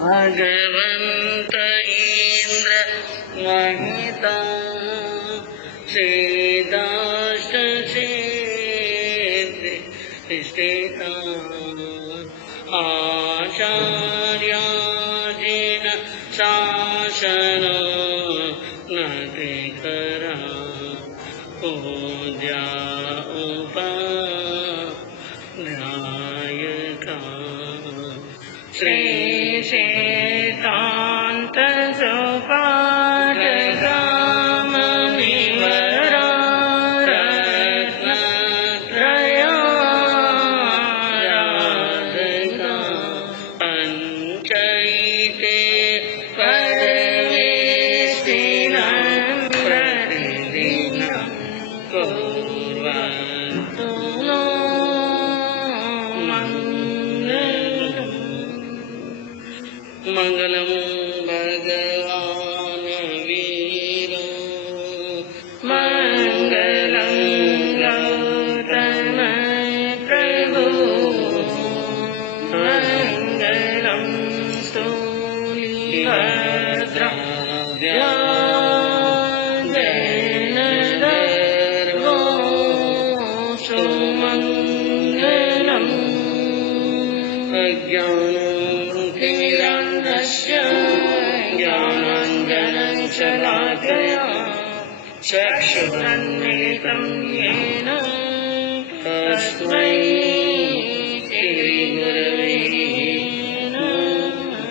भगवन्त इन्द्र महिता स्थिता आचार्याजिन शासन नदिकरा पूज्या उपाध्यायका श्री शेषान्त सुपाठका मुनिवरा रत्नत्रयाराधका पञ्चैते परमेष्टिनं प्रतिदिनं कुर्वन्तु नो मंगलम भगवान वीरो मंगलम गौतम प्रभु मंगलम स्तूलिभद्रा व्याजनदर्वो सुमंगलम ज्ञानाञ्जनं शलाकया चक्षुरुन्मीलितं येन तस्मै श्रीगुरवे नमः।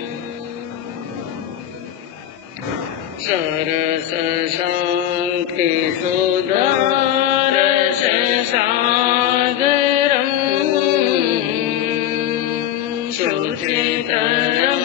सरस शान्ति सुधारस सागरं शुचितरं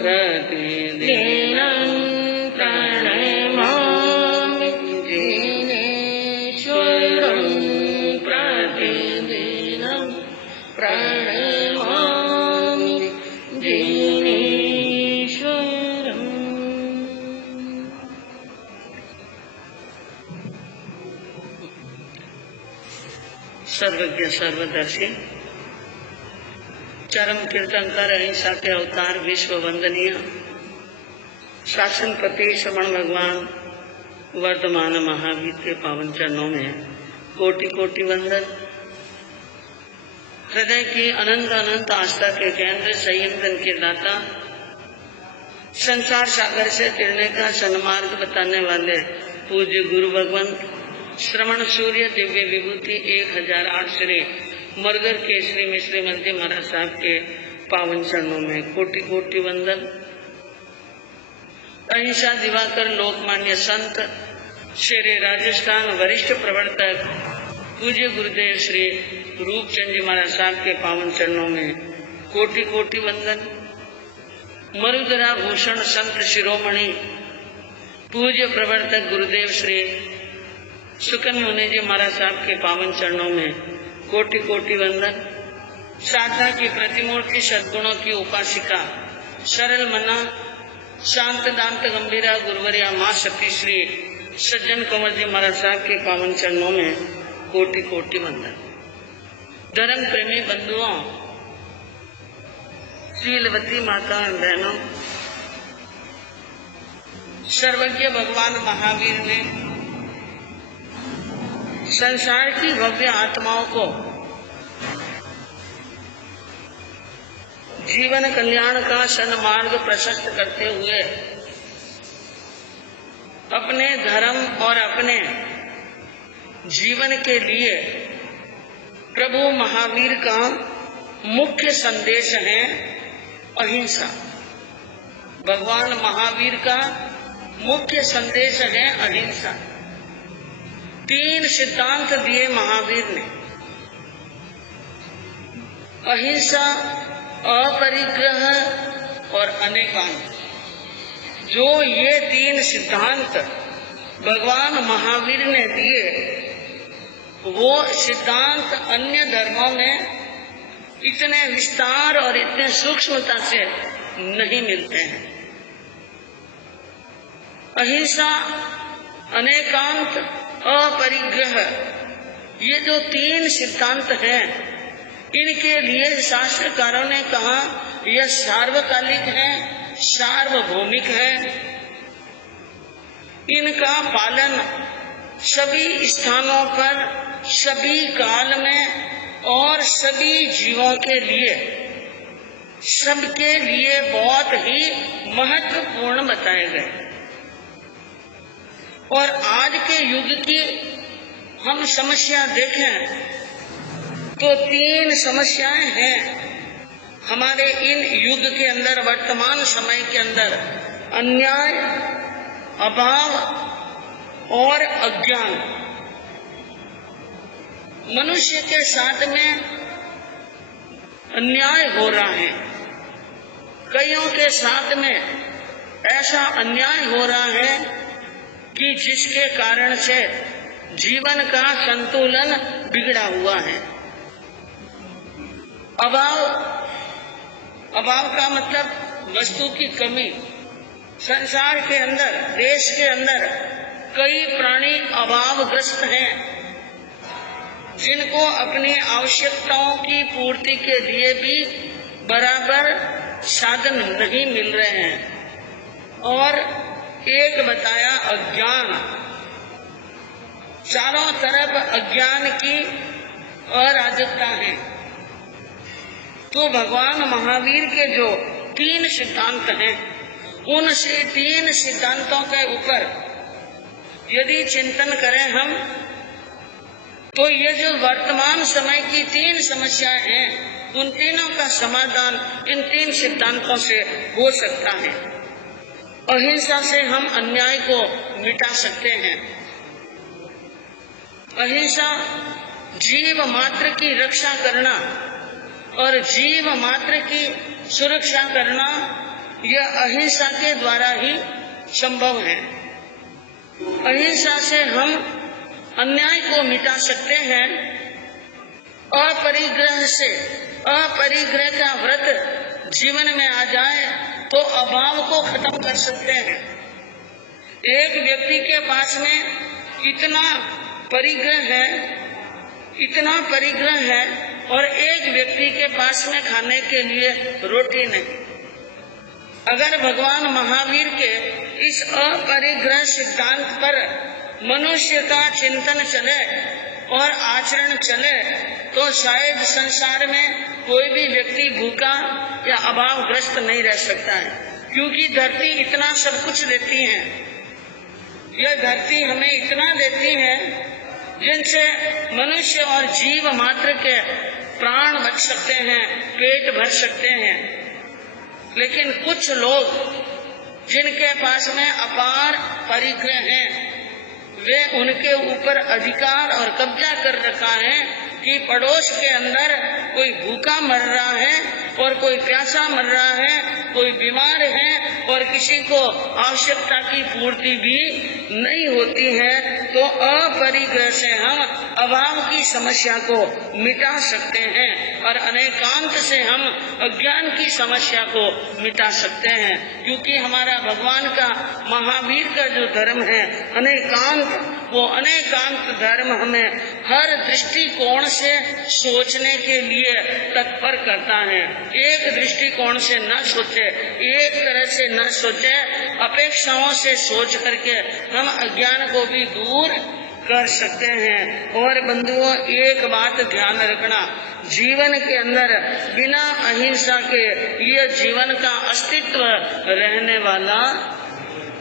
प्रतिदिनं प्रणमामि जिनेश्वरं प्रतिदिनं प्रणमामि जिनेश्वरम्। सर्वज्ञ सर्वदर्शी चरम कीर्तनकर अहिंसा के अवतार विश्व वंदनीय शासनपति श्रवण भगवान वर्तमान महावीर के पावन चरणों में कोटि कोटि वंदन। हृदय की अनंत अनंत आस्था के केंद्र संयमन के दाता संसार सागर से तिरने का सन्मार्ग बताने वाले पूज्य गुरु भगवान श्रवण सूर्य दिव्य विभूति 1008 श्री मरगर केसरी मिश्री मंत्री महाराज साहब के पावन चरणों में कोटि कोटि वंदन। अहिंसा दिवाकर लोकमान्य संत शेरे राजस्थान वरिष्ठ प्रवर्तक पूज्य गुरुदेव श्री रूपचंद जी महाराज साहब के पावन चरणों में कोटि कोटि वंदन। मरुदरा भूषण संत शिरोमणि पूज्य प्रवर्तक गुरुदेव श्री सुकन मुनि जी महाराज साहब के पावन चरणों में कोटि कोटि वंदन। साधना की प्रतिमूर्ति सद्गुणों की उपासिका सरल मना शांत दांत गंभीरा गुरुवरिया माँ सती श्री सज्जन कंवर जी महाराज साहब के पावन चरणों में कोटि कोटि वंदन। धर्म प्रेमी बंधुओं, शीलवती माता बहनों, सर्वज्ञ भगवान महावीर ने संसार की भव्य आत्माओं को जीवन कल्याण का सन्मार्ग प्रशस्त करते हुए अपने धर्म और अपने जीवन के लिए प्रभु महावीर का मुख्य संदेश है अहिंसा। भगवान महावीर का मुख्य संदेश है अहिंसा। 3 सिद्धांत दिए महावीर ने, अहिंसा, अपरिग्रह और अनेकांत। जो ये 3 सिद्धांत भगवान महावीर ने दिए, वो सिद्धांत अन्य धर्मों में इतने विस्तार और इतने सूक्ष्मता से नहीं मिलते हैं। अहिंसा, अनेकांत, अपरिग्रह, ये जो 3 सिद्धांत हैं, इनके लिए शास्त्रकारों ने कहा यह सार्वकालिक है, सार्वभौमिक है। इनका पालन सभी स्थानों पर, सभी काल में और सभी जीवों के लिए, सबके लिए बहुत ही महत्वपूर्ण बताए गए। और आज के युग की हम समस्या देखें तो 3 समस्याएं हैं हमारे इन युग के अंदर, वर्तमान समय के अंदर। अन्याय, अभाव और अज्ञान। मनुष्य के साथ में अन्याय हो रहा है। कईयों के साथ में ऐसा अन्याय हो रहा है कि जिसके कारण से जीवन का संतुलन बिगड़ा हुआ है। अभाव का मतलब वस्तु की कमी। संसार के अंदर, देश के अंदर कई प्राणी अभावग्रस्त हैं, जिनको अपनी आवश्यकताओं की पूर्ति के लिए भी बराबर साधन नहीं मिल रहे हैं। और एक बताया अज्ञान। चारों तरफ अज्ञान की अराजकता है। तो भगवान महावीर के जो 3 सिद्धांत हैं, उन 3 सिद्धांतों के ऊपर यदि चिंतन करें हम, तो ये जो वर्तमान समय की 3 समस्याएं हैं, उन तीनों का समाधान इन 3 सिद्धांतों से हो सकता है। अहिंसा से हम अन्याय को मिटा सकते हैं। अहिंसा जीव मात्र की रक्षा करना और जीव मात्र की सुरक्षा करना, यह अहिंसा के द्वारा ही संभव है। अहिंसा से हम अन्याय को मिटा सकते हैं। अपरिग्रह से, अपरिग्रह का व्रत जीवन में आ जाए तो अभाव को खत्म कर सकते हैं। एक व्यक्ति के पास में इतना परिग्रह है और एक व्यक्ति के पास में खाने के लिए रोटी नहीं। अगर भगवान महावीर के इस अपरिग्रह सिद्धांत पर मनुष्य का चिंतन चले और आचरण चले, तो शायद संसार में कोई भी व्यक्ति भूखा या अभावग्रस्त नहीं रह सकता है। क्योंकि धरती इतना सब कुछ देती है। यह धरती हमें इतना देती है जिनसे मनुष्य और जीव मात्र के प्राण बच सकते हैं, पेट भर सकते हैं। लेकिन कुछ लोग जिनके पास में अपार परिग्रह हैं, वे उनके ऊपर अधिकार और कब्जा कर रखा है कि पड़ोस के अंदर कोई भूखा मर रहा है और कोई प्यासा मर रहा है, कोई बीमार है और किसी को आवश्यकता की पूर्ति भी नहीं होती है। तो अपरिग्रह से हम अभाव की समस्या को मिटा सकते हैं और अनेकांत से हम अज्ञान की समस्या को मिटा सकते हैं। क्योंकि हमारा भगवान का, महावीर का जो धर्म है अनेकांत, वो अनेकांत धर्म हमें हर दृष्टिकोण से सोचने के लिए तत्पर करता है। एक दृष्टिकोण से न सोचे, एक तरह से न सोचे, अपेक्षाओं से सोच करके हम अज्ञान को भी दूर कर सकते हैं। और बंधुओं, एक बात ध्यान रखना, जीवन के अंदर बिना अहिंसा के ये जीवन का अस्तित्व रहने वाला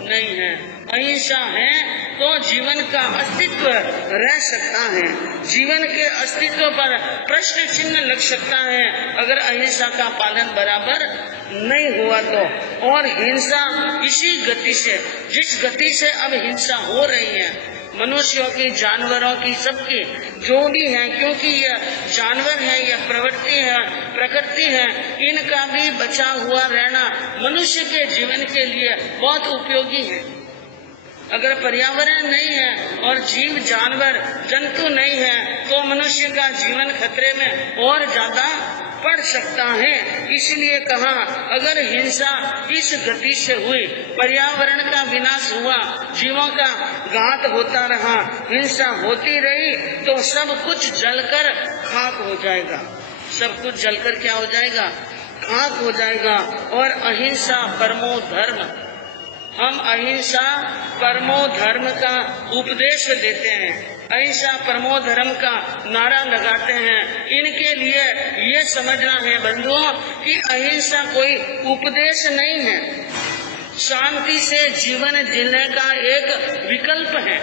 नहीं है। अहिंसा है तो जीवन का अस्तित्व रह सकता है। जीवन के अस्तित्व पर प्रश्न चिन्ह लग सकता है अगर अहिंसा का पालन बराबर नहीं हुआ तो। और हिंसा इसी गति से, जिस गति से अब हिंसा हो रही है, मनुष्यों की, जानवरों की, सबकी जो भी है, क्योंकि यह जानवर है, यह प्रवृत्ति है, प्रकृति है, इनका भी बचा हुआ रहना मनुष्य के जीवन के लिए बहुत उपयोगी है। अगर पर्यावरण नहीं है और जीव जानवर जंतु नहीं है तो मनुष्य का जीवन खतरे में और ज्यादा पड़ सकता है। इसलिए कहा अगर हिंसा इस गति से हुई, पर्यावरण का विनाश हुआ, जीवों का घात होता रहा, हिंसा होती रही, तो सब कुछ जलकर खाक हो जाएगा। सब कुछ जलकर क्या हो जाएगा? खाक हो जाएगा। और अहिंसा परमो धर्म, हम अहिंसा परमो धर्म का उपदेश देते हैं, अहिंसा परमो धर्म का नारा लगाते हैं। इनके लिए ये समझना है बंधुओं कि अहिंसा कोई उपदेश नहीं है, शांति से जीवन जीने का एक विकल्प है।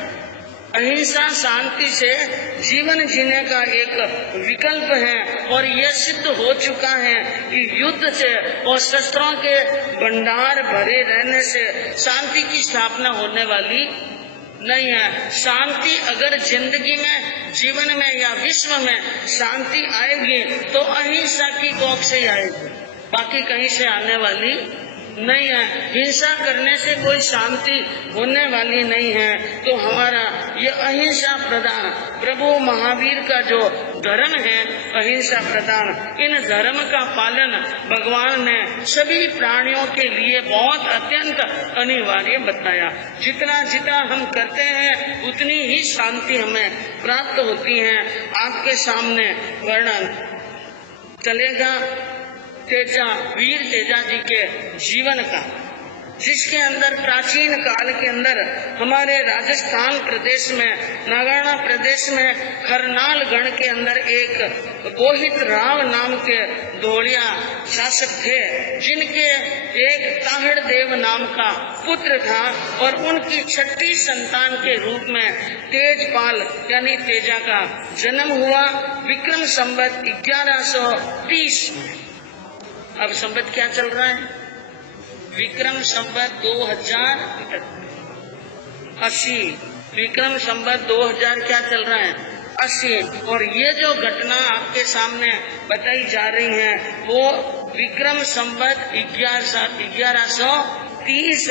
अहिंसा शांति से जीवन जीने का एक विकल्प है। और यह सिद्ध हो चुका है कि युद्ध से और शस्त्रों के भंडार भरे रहने से शांति की स्थापना होने वाली नहीं है। शांति अगर जिंदगी में, जीवन में या विश्व में शांति आएगी तो अहिंसा की कोख से आएगी, बाकी कहीं से आने वाली नहीं है। हिंसा करने से कोई शांति होने वाली नहीं है। तो हमारा ये अहिंसा प्रदान प्रभु महावीर का जो धर्म है, अहिंसा प्रदान, इन धर्म का पालन भगवान ने सभी प्राणियों के लिए बहुत अत्यंत अनिवार्य बताया। जितना जितना हम करते हैं उतनी ही शांति हमें प्राप्त होती है। आपके सामने वर्णन चलेगा तेजा, वीर तेजा जी के जीवन का, जिसके अंदर प्राचीन काल के अंदर हमारे राजस्थान प्रदेश में, नागाना प्रदेश में खरनाल गण के अंदर एक गोहित राव नाम के धोलिया शासक थे, जिनके एक ताहड़ देव नाम का पुत्र था और उनकी छठी संतान के रूप में तेजपाल यानी तेजा का जन्म हुआ विक्रम संवत 1130 में। अब संवत क्या चल रहा है? विक्रम संवत 2080, विक्रम संवत 2000 क्या चल रहा है? 80। और ये जो घटना आपके सामने बताई जा रही है वो विक्रम संवत 1130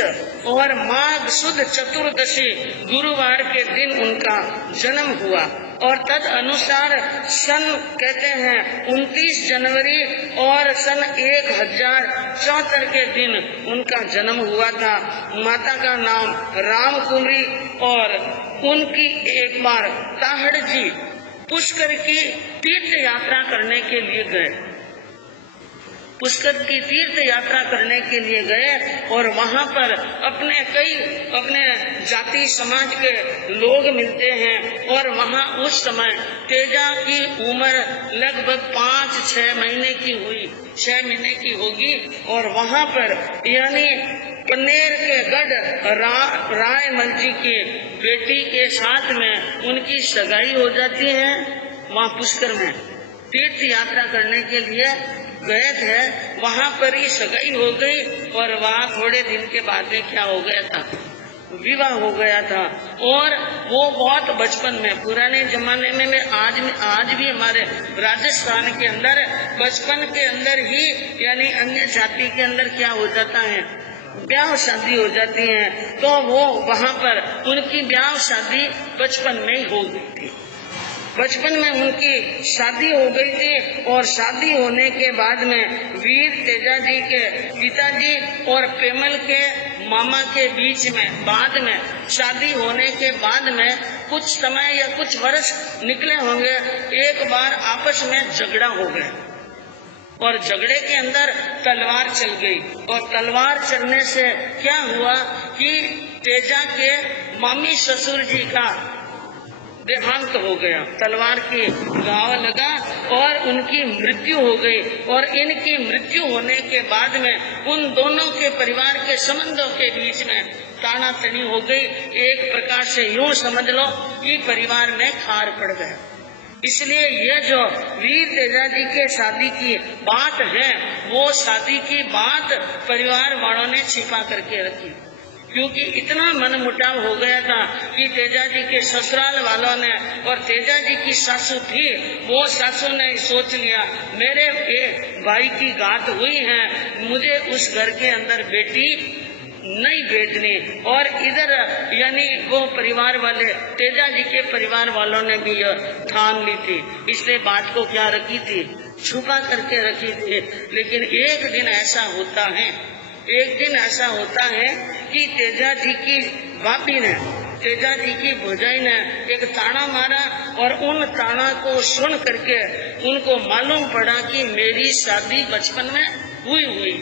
और माघ सुद चतुर्दशी गुरुवार के दिन उनका जन्म हुआ। और तद अनुसार सन कहते हैं 29 जनवरी और सन 1074 के दिन उनका जन्म हुआ था। माता का नाम राम कुमारी और उनकी एक बार ताहड़ जी पुष्कर की तीर्थ यात्रा करने के लिए गए, पुष्कर की तीर्थ यात्रा करने के लिए गए और वहाँ पर अपने जाति समाज के लोग मिलते हैं। और वहाँ उस समय तेजा की उम्र लगभग 5-6 महीने की हुई, 6 महीने की होगी। और वहाँ पर यानी पन्नेर के गढ़ रायमल जी की बेटी के साथ में उनकी सगाई हो जाती है। वहाँ पुष्कर में तीर्थ यात्रा करने के लिए गए थे, वहाँ पर ही सगाई हो गई। और वहाँ थोड़े दिन के बाद में क्या हो गया था? विवाह हो गया था। और वो बहुत बचपन में, पुराने जमाने में आज भी हमारे राजस्थान के अंदर बचपन के अंदर ही यानी अन्य जाति के अंदर क्या हो जाता है? ब्याह शादी हो जाती है। तो वो वहाँ पर उनकी ब्याह शादी बचपन में ही हो गई थी, बचपन में उनकी शादी हो गई थी। और शादी होने के बाद में वीर तेजा जी के पिताजी और पेमल के मामा के बीच में बाद में शादी होने के बाद में कुछ समय या कुछ वर्ष निकले होंगे, एक बार आपस में झगड़ा हो गया और झगड़े के अंदर तलवार चल गई। और तलवार चलने से क्या हुआ कि तेजा के मामी ससुर जी का देहांत हो गया, तलवार की घाव लगा और उनकी मृत्यु हो गई। और इनकी मृत्यु होने के बाद में उन दोनों के परिवार के संबंधों के बीच में तानातनी हो गई। एक प्रकार से यूं समझ लो कि परिवार में खार पड़ गया। इसलिए ये जो वीर तेजा जी के शादी की बात है वो शादी की बात परिवार वालों ने छिपा करके रखी, क्योंकि इतना मन मुटाव हो गया था कि तेजा जी के ससुराल वालों ने और तेजा जी की सासू थी, वो सासू ने सोच लिया मेरे भाई की घात हुई है, मुझे उस घर के अंदर बेटी नहीं भेजनी। और इधर यानी वो परिवार वाले तेजा जी के परिवार वालों ने भी ठान ली थी, इसलिए बात को क्या रखी थी? छुपा करके रखी थी। लेकिन एक दिन ऐसा होता है कि तेजा जी की भाभी ने, तेजा जी की भौजाई ने एक ताना मारा और उन ताना को सुन करके उनको मालूम पड़ा कि मेरी शादी बचपन में हुई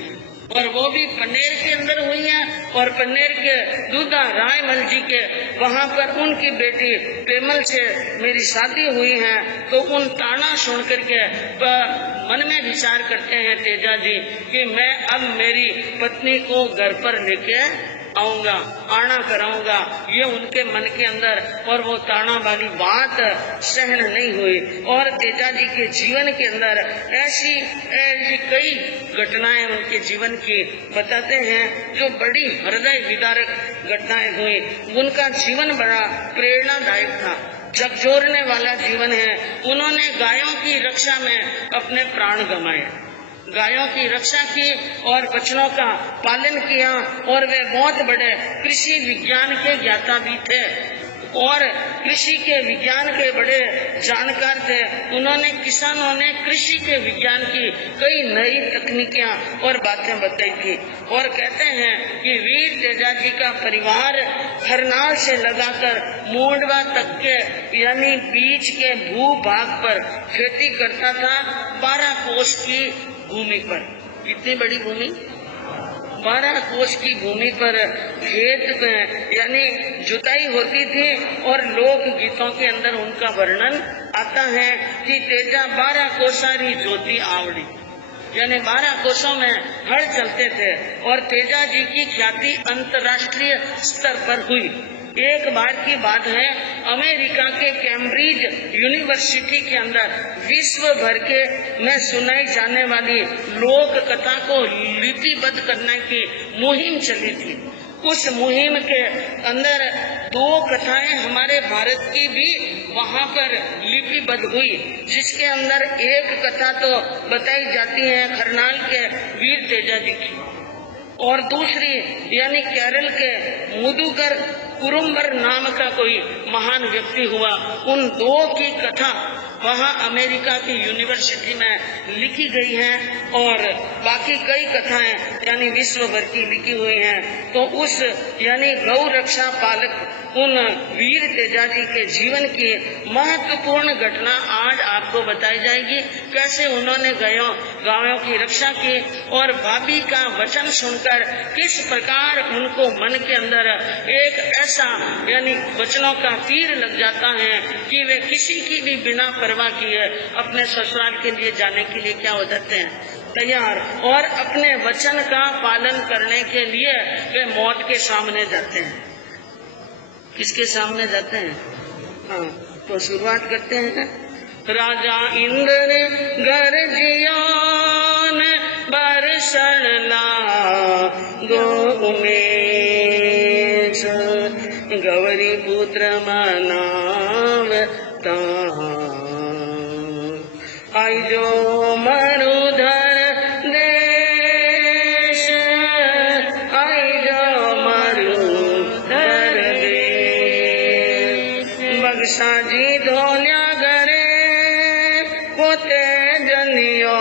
और वो भी पन्नेर के अंदर हुई है और पन्नेर के दूधा रायमल जी के वहाँ पर उनकी बेटी पेमल से मेरी शादी हुई है। तो उन ताना सुन करके मन में विचार करते हैं तेजा जी कि मैं अब मेरी पत्नी को घर पर लेके आऊंगा, आना कराऊंगा। ये उनके मन के अंदर और वो ताना वाली बात सहन नहीं हुई। और तेजा जी के जीवन के अंदर ऐसी कई घटनाएं उनके जीवन की बताते हैं जो बड़ी हृदय विदारक घटनाएं हुई। उनका जीवन बड़ा प्रेरणादायक था, झकझोरने वाला जीवन है। उन्होंने गायों की रक्षा में अपने प्राण गंवाए, गायों की रक्षा की और बछड़ों का पालन किया। और वे बहुत बड़े कृषि विज्ञान के ज्ञाता भी थे और कृषि के विज्ञान के बड़े जानकार थे। उन्होंने किसानों ने कृषि के विज्ञान की कई नई तकनीकियां और बातें बताई थी। और कहते हैं कि वीर तेजा जी का परिवार हरनाल से लगाकर मोंडवा तक के यानी बीच के भूभाग पर खेती करता था। 12 कोस की भूमि पर, कितनी बड़ी भूमि, 12 कोस की भूमि पर खेत में यानी जुताई होती थी। और लोक गीतों के अंदर उनका वर्णन आता है कि तेजा 12 कोसारी ज्योति आवड़ी, यानी 12 कोसों में हल चलते थे। और तेजा जी की ख्याति अंतर्राष्ट्रीय स्तर पर हुई। एक बार की बात है, अमेरिका के कैम्ब्रिज यूनिवर्सिटी के अंदर विश्व भर के में सुनाई जाने वाली लोक कथा को लिपिबद्ध करने की मुहिम चली थी। उस मुहिम के अंदर 2 कथाएं हमारे भारत की भी वहाँ पर लिपिबद्ध हुई, जिसके अंदर एक कथा तो बताई जाती है करनाल के वीर तेजा जी की, और दूसरी यानी केरल के मुदुगर कुरुम्बर नाम का कोई महान व्यक्ति हुआ। उन 2 की कथा वहाँ अमेरिका की यूनिवर्सिटी में लिखी गई है और बाकी कई कथाएं यानी विश्व भर की लिखी हुई हैं। तो उस यानी गौ रक्षा पालक उन वीर तेजा जी के जीवन की महत्वपूर्ण घटना आज आपको बताई जाएगी। कैसे उन्होंने गायों की रक्षा की और भाभी का वचन सुनकर किस प्रकार उनको मन के अंदर एक ऐसा यानी वचनों का तीर लग जाता है कि वे किसी की भी बिना परवाह किए अपने ससुराल के लिए जाने के लिए क्या हो जाते हैं तैयार, और अपने वचन का पालन करने के लिए वे मौत के सामने जाते हैं। किसके सामने जाते हैं? हाँ, तो शुरुआत करते हैं। राजा इंद्र गर्जियान बरसन लागो उमेश, गौरी पुत्र मनावता आई जो मरुधर देश, आई जो मरुधर देश, बक्सा जी धोल्या गरे पोते जनियो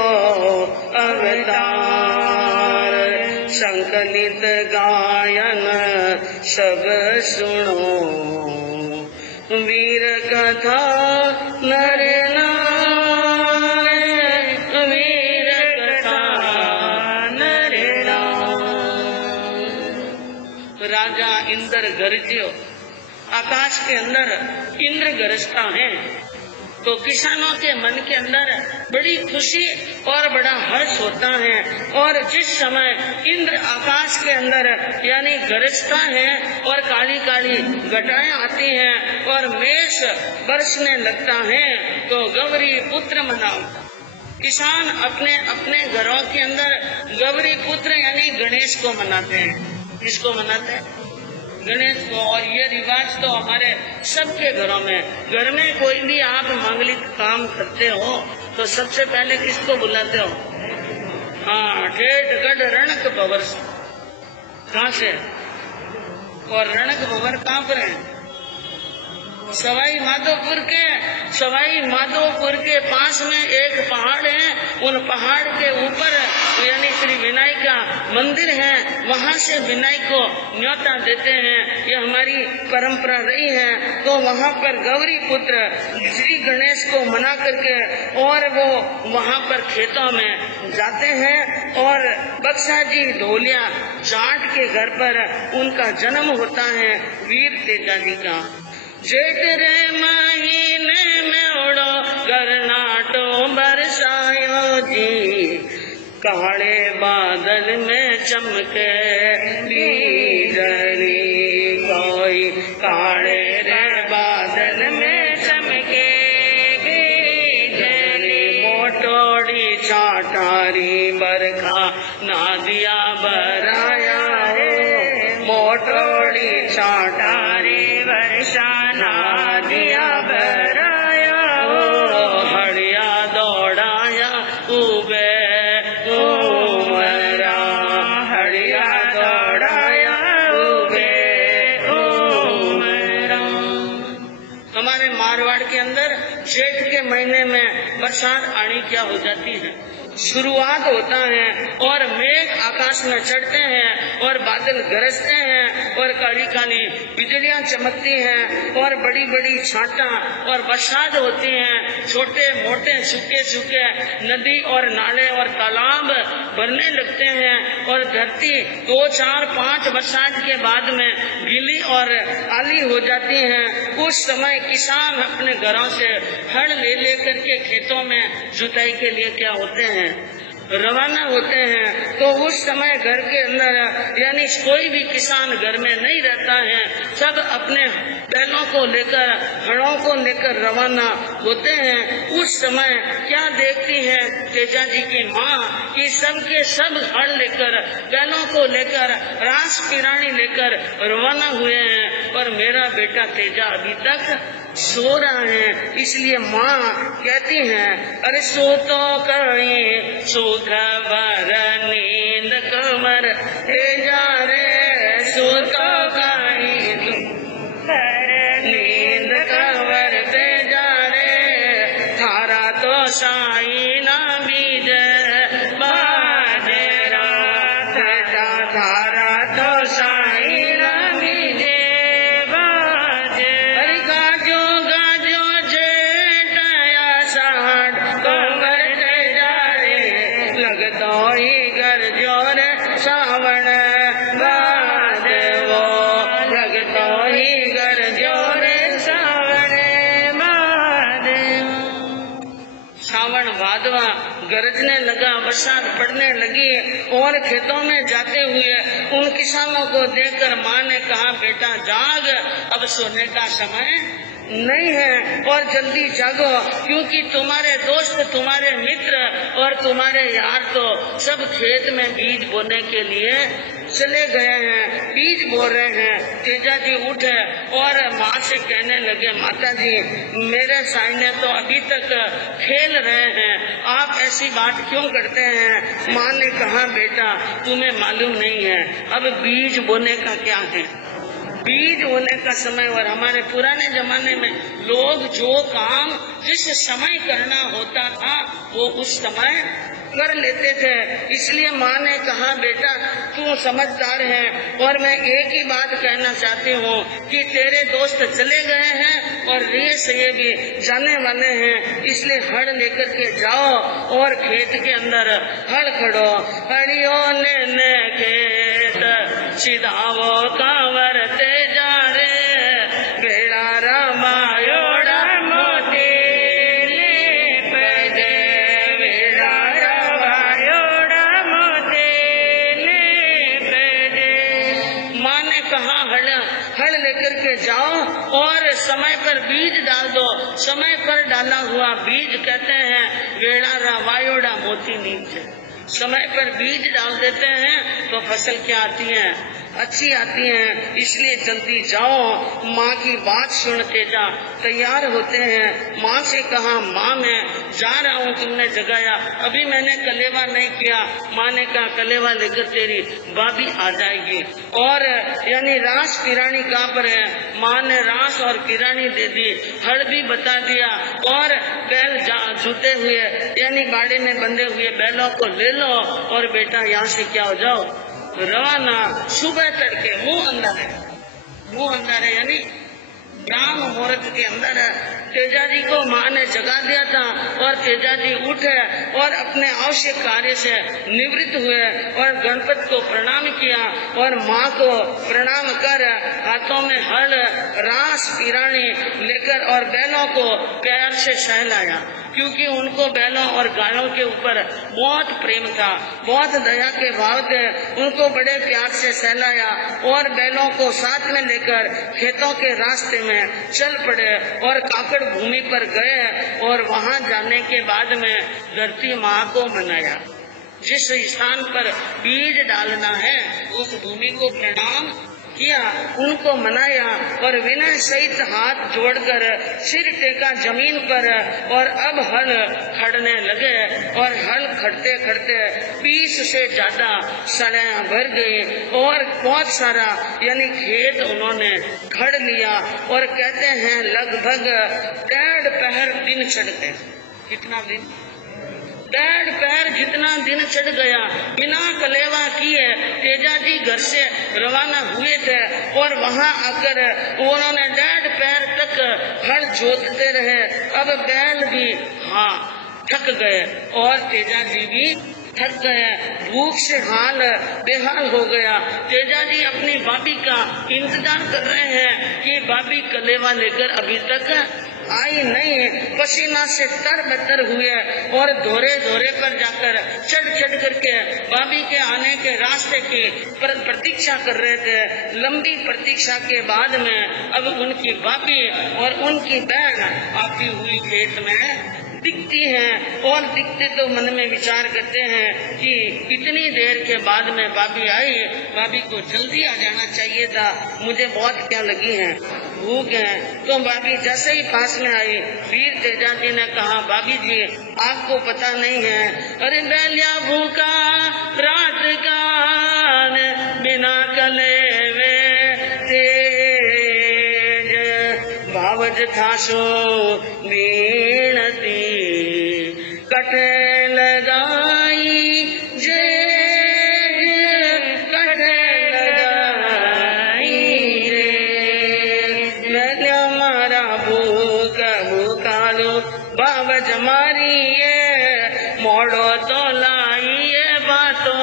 अवतार, संकलित गायन सब सुनो, वीर कथा नर इंद्र गरजियो, आकाश के अंदर इंद्र गरजता है। तो किसानों के मन के अंदर बड़ी खुशी और बड़ा हर्ष होता है। और जिस समय इंद्र आकाश के अंदर यानी गरजता है और काली काली घटाएं आती हैं और मेष बरसने लगता है, तो गौरी पुत्र मनाओ। किसान अपने अपने घरों के अंदर गौरी पुत्र यानी गणेश को मनाते हैं। किसको मनाते हैं? गणेश को। और ये रिवाज तो हमारे सबके घरों में, घर में कोई भी आप मांगलिक काम करते हो तो सबसे पहले किसको बुलाते हो? हाँ, ठेठ गढ़ रणक भवर। कहाँ से? और रणक भवर कहाँ पर है? सवाई माधोपुर के पास में एक पहाड़ है, उन पहाड़ के ऊपर यानी श्री विनायक का मंदिर है, वहाँ से विनायक को न्योता देते हैं। ये हमारी परंपरा रही है। तो वहाँ पर गौरी पुत्र श्री गणेश को मना करके और वो वहाँ पर खेतों में जाते हैं और बक्सा जी ढोलिया जाट के घर पर उनका जन्म होता है वीर तेजा जी का। जेठ रे महीने में उड़ो गरनाटो बरसायो जी, काले बादल में चमके बिजली कोई, काले रे बादल में चमके बिजली, मोटोड़ी चाटारी बरखा नादिया बराया है, मोटोड़ी चाटारी वर्षा नादिया बराया हो, हड़िया दौड़ाया उबे जेठ के महीने में बरसात आनी क्या हो जाती है, शुरुआत होता है और मेघ आकाश में चढ़ते हैं और बादल गरजते हैं और काली काली बिजलियां चमकती हैं और बड़ी बड़ी छाटा और बरसात होती है। छोटे मोटे सूखे सूखे नदी और नाले और तालाब भरने लगते हैं और धरती 2, 4, 5 बरसात के बाद में गीली और आली हो जाती है। उस समय किसान अपने घरों से हल ले लेकर के खेतों में जुताई के लिए क्या होते हैं रवाना होते हैं। तो उस समय घर के अंदर यानी कोई भी किसान घर में नहीं रहता है, सब अपने बैलों को लेकर हड़ों को लेकर रवाना होते हैं। उस समय क्या देखती है तेजा जी की माँ कि सबके सब हड़ लेकर बैलों को लेकर रास पिरानी लेकर रवाना हुए हैं और मेरा बेटा तेजा अभी तक सो रहा है। इसलिए माँ कहती है अरे सो तो कहीं सुख भर नींद कमर तेजा रे, सो तो कहीं नींद कमर तेजा रे, थारा तो साई ना बीज बाजेरा, तेजा थारा तो साई ना बीजे बाजे, अरे गाजो गाजो जेठया साठ कमर तेजा रे, लगतो ही घर जोर सावण बादेवो, लगतो ही घर जोर सावण बादेवो। सावन भादवा गरजने लगा, बरसात पड़ने लगी और खेतों में जाते हुए उन किसानों को देखकर माँ ने कहा बेटा जाग, अब सोने का समय नहीं है और जल्दी जागो, क्योंकि तुम्हारे दोस्त तुम्हारे मित्र और तुम्हारे यार तो सब खेत में बीज बोने के लिए चले गए हैं, बीज बो रहे हैं। तेजा जी उठे और माँ से कहने लगे माता जी मेरे साइने तो अभी तक खेल रहे हैं, आप ऐसी बात क्यों करते हैं। माँ ने कहा बेटा तुम्हें मालूम नहीं है अब बीज बोने का क्या है, बीज होने का समय। और हमारे पुराने जमाने में लोग जो काम जिस समय करना होता था वो उस समय कर लेते थे। इसलिए माँ ने कहा बेटा तू समझदार है और मैं एक ही बात कहना चाहती हूँ कि तेरे दोस्त चले गए हैं और रेस ये भी जाने वाले हैं, इसलिए हड़ लेकर के जाओ और खेत के अंदर हड़ खड़ो, हड़ियों ने खेत सिधावो कांवर तेजा रे, बेड़ा रामायोड़ा मोती लेप दे, बेड़ा रामायोड़ा मोती लेप दे। माँ ने कहा हड़ लेकर के जाओ और समय पर बीज डाल दो। समय पर डाला हुआ बीज कहते हैं बेड़ा रामायोड़ा मोती नीचे, समय पर बीज डाल देते हैं तो फसल क्या आती है, अच्छी आती है। इसलिए जल्दी जाओ। माँ की बात सुन तेजा तैयार होते हैं। माँ से कहा माँ मैं जा रहा हूँ, तुमने जगाया, अभी मैंने कलेवा नहीं किया। माँ ने कहा कलेवा लेकर तेरी भाभी आ जाएगी। और यानी रास किरानी कहाँ पर है? माँ ने रास और किरानी दे दी, हल भी बता दिया, और बैल जुते हुए यानी बाड़े में बंधे हुए बैलों को ले लो और बेटा यहाँ से क्या हो जाओ, रवाना। सुबह तड़के मुंह अंदर है यानी ब्राह्म मुहूर्त के अंदर तेजा जी को माँ ने जगा दिया था, और तेजा जी उठे और अपने आवश्यक कार्य से निवृत्त हुए और गणपति को प्रणाम किया, और माँ को प्रणाम कर हाथों में हल, रास, पिरानी लेकर और बैलों को प्यार से सहलाया, क्योंकि उनको बैलों और गायों के ऊपर बहुत प्रेम था, बहुत दया के भाव थे। उनको बड़े प्यार से सहलाया और बैलों को साथ में लेकर खेतों के रास्ते में चल पड़े और काकड़ भूमि पर गए, और वहां जाने के बाद में धरती माँ को मनाया। जिस स्थान पर बीज डालना है उस भूमि को प्रणाम किया, उनको मनाया, और विनय सहित हाथ जोड़कर सिर टेका जमीन पर, और अब हल खड़ने लगे, और हल खड़ते खड़ते 20 से ज्यादा सड़ियां भर गई, और बहुत सारा यानी खेत उन्होंने खड़ लिया, और कहते हैं लगभग 1.5 पहर दिन चढ़ गए। कितना दिन? 1.5 पहर जितना दिन चढ़ गया। बिना कलेवा किए तेजा जी घर से रवाना हुए थे, और वहां आकर उन्होंने 1.5 पहर तक हल जोतते रहे। अब बैल भी थक गए और तेजा जी भी थक गए, भूख से हाल बेहाल हो गया। तेजा जी अपनी भाभी का इंतजार कर रहे हैं कि भाभी कलेवा लेकर अभी तक आई नहीं। पसीना से तर-बतर हुए और धोरे पर जाकर चढ़ करके भाभी के आने के रास्ते की प्रतीक्षा कर रहे थे। लंबी प्रतीक्षा के बाद में अब उनकी भाभी और उनकी बहन आती हुई खेत में दिखती हैं, और दिखते तो मन में विचार करते हैं कि इतनी देर के बाद में भाभी आई, भाभी को जल्दी आ जाना चाहिए था, मुझे बहुत क्या लगी है, भूख है। तो भाभी जैसे ही पास में आई, वीर तेजा जी ने कहा भाभी जी आपको पता नहीं है, अरे बैलिया भूखा रात का बिना कलेवे तेज भावज थासो बीणती कटे लगाई जेज कटे लगाई रे बैलिया मारा भूखालो बावज मारिए मोड़ो तो लाइए बातो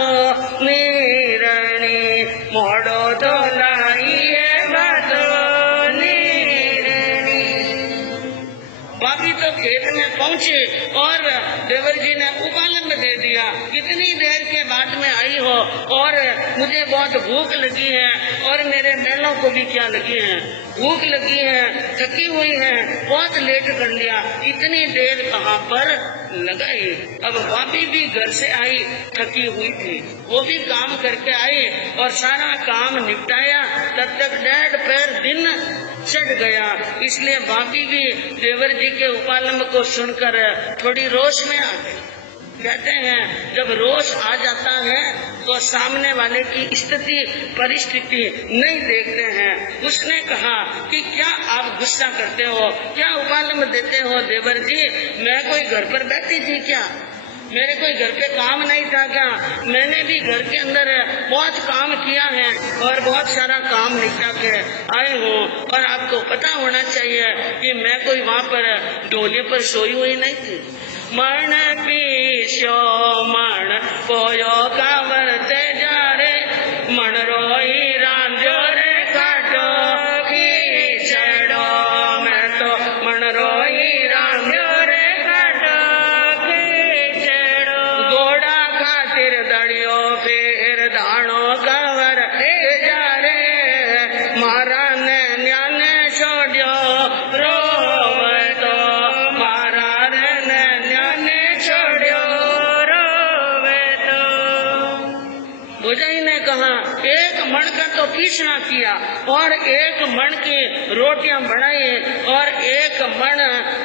नीरणी मोड़ो तो लाइए बातो नीरणी। भाभी तो खेत में पहुंचे और देवर जी ने उपालंब दे दिया, कितनी देर के बाद में आई हो, और मुझे बहुत भूख लगी है, और मेरे बैलों को भी क्या लगी है, भूख लगी है, थकी हुई है, बहुत लेट कर लिया, इतनी देर कहाँ पर लगाई। अब भाभी भी घर से आई, थकी हुई थी, वो भी काम करके आई और सारा काम निपटाया, तब तक 1.5 पहर दिन चढ़ गया। इसलिए भाभी भी देवर जी के उपालंब को सुनकर थोड़ी रोष में आ गई। कहते हैं जब रोष आ जाता है तो सामने वाले की स्थिति परिस्थिति नहीं देखते हैं। उसने कहा कि क्या आप गुस्सा करते हो, क्या उपालंब देते हो देवर जी, मैं कोई घर पर बैठी थी क्या, मेरे कोई घर पे काम नहीं था क्या, मैंने भी घर के अंदर बहुत काम किया है और बहुत सारा काम निपटा के आए हूँ, और आपको पता होना चाहिए कि मैं कोई वहाँ पर डोले पर सोई हुई नहीं थी। मण पीछो मण पोयो कांवर ते जा रे मण रोई रांझो रे काटो खींचड़ो, मैं तो मण रोई रांझो रे काटो खींचड़ो, घोड़ा खातिर दड़ियो फिर दाणो कांवर ते जा रे मारा ने न्याने छोड़ियो रोवे तो, मारा ने न्याने छोड़ियो रोवे तो। भुजाई ने उन्होंने कहा एक मण का तो पीसना किया और एक मण की रोटियां बनाई और एक मण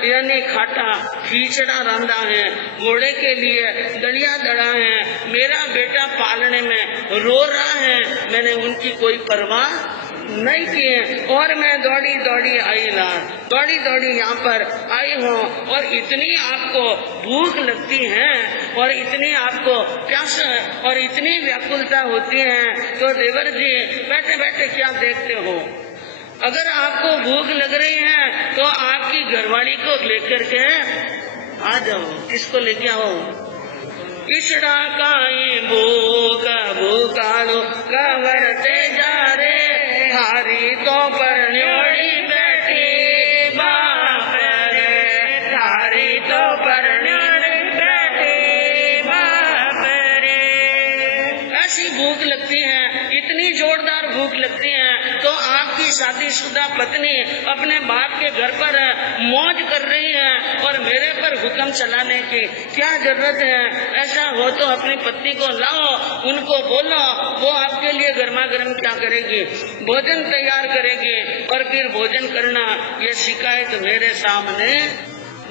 यानी खाटा खींचड़ा रंधा है, घोड़े के लिए दलिया दड़ा है। मेरा बेटा पालने में रो रहा है, मैंने उनकी कोई परवाह नहीं की और मैं दौड़ी दौड़ी आई ना, दौड़ी दौड़ी यहाँ पर आई हूँ। और इतनी आपको भूख लगती है और इतनी आपको प्यास और इतनी व्याकुलता होती है, तो देवर जी बैठे बैठे क्या देखते हो? अगर आपको भूख लग रही है तो आपकी घरवाली को लेकर के आ जाओ। किसको लेके आओ? इछड़ा काई भूख भूखालो कवरते जा रे, हारी तो परन्योड़ी बैठी बाप रे, हारी तो परन्योड़ी बैठी बाप रे। ऐसी भूख लगती है, इतनी जोरदार भूख लगती है, तो आपकी शादीशुदा पत्नी अपने बाप के घर पर मौज कर रही है और मेरे पर हुक्म चलाने की क्या जरूरत है? ऐसा हो तो अपनी पत्नी को लाओ, उनको बोलो, वो आपके लिए गर्मा गर्म क्या करेगी? भोजन तैयार करेगी और फिर भोजन करना। ये शिकायत मेरे सामने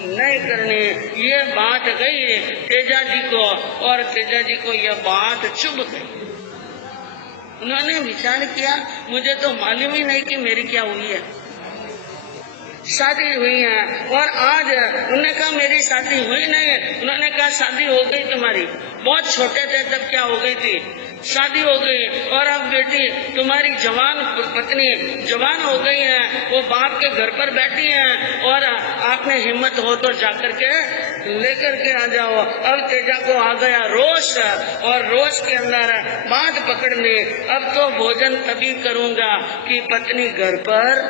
नहीं करनी। ये बात गई तेजा जी को और तेजा जी को यह बात चुभ गई। उन्होंने विचार किया, मुझे तो मालूम ही नहीं कि मेरी क्या हुई है, शादी हुई है। और आज उन्होंने कहा मेरी शादी हुई नहीं। उन्होंने कहा शादी हो गई तुम्हारी, बहुत छोटे थे तब क्या हो गई थी, शादी हो गई और अब बेटी तुम्हारी जवान पत्नी जवान हो गई है, वो बाप के घर पर बैठी है और आपने हिम्मत हो तो जाकर के लेकर के आ जाओ। अब तेजा को आ गया रोष और रोष के अंदर बात पकड़ ली, अब तो भोजन तभी करूंगा कि पत्नी घर पर।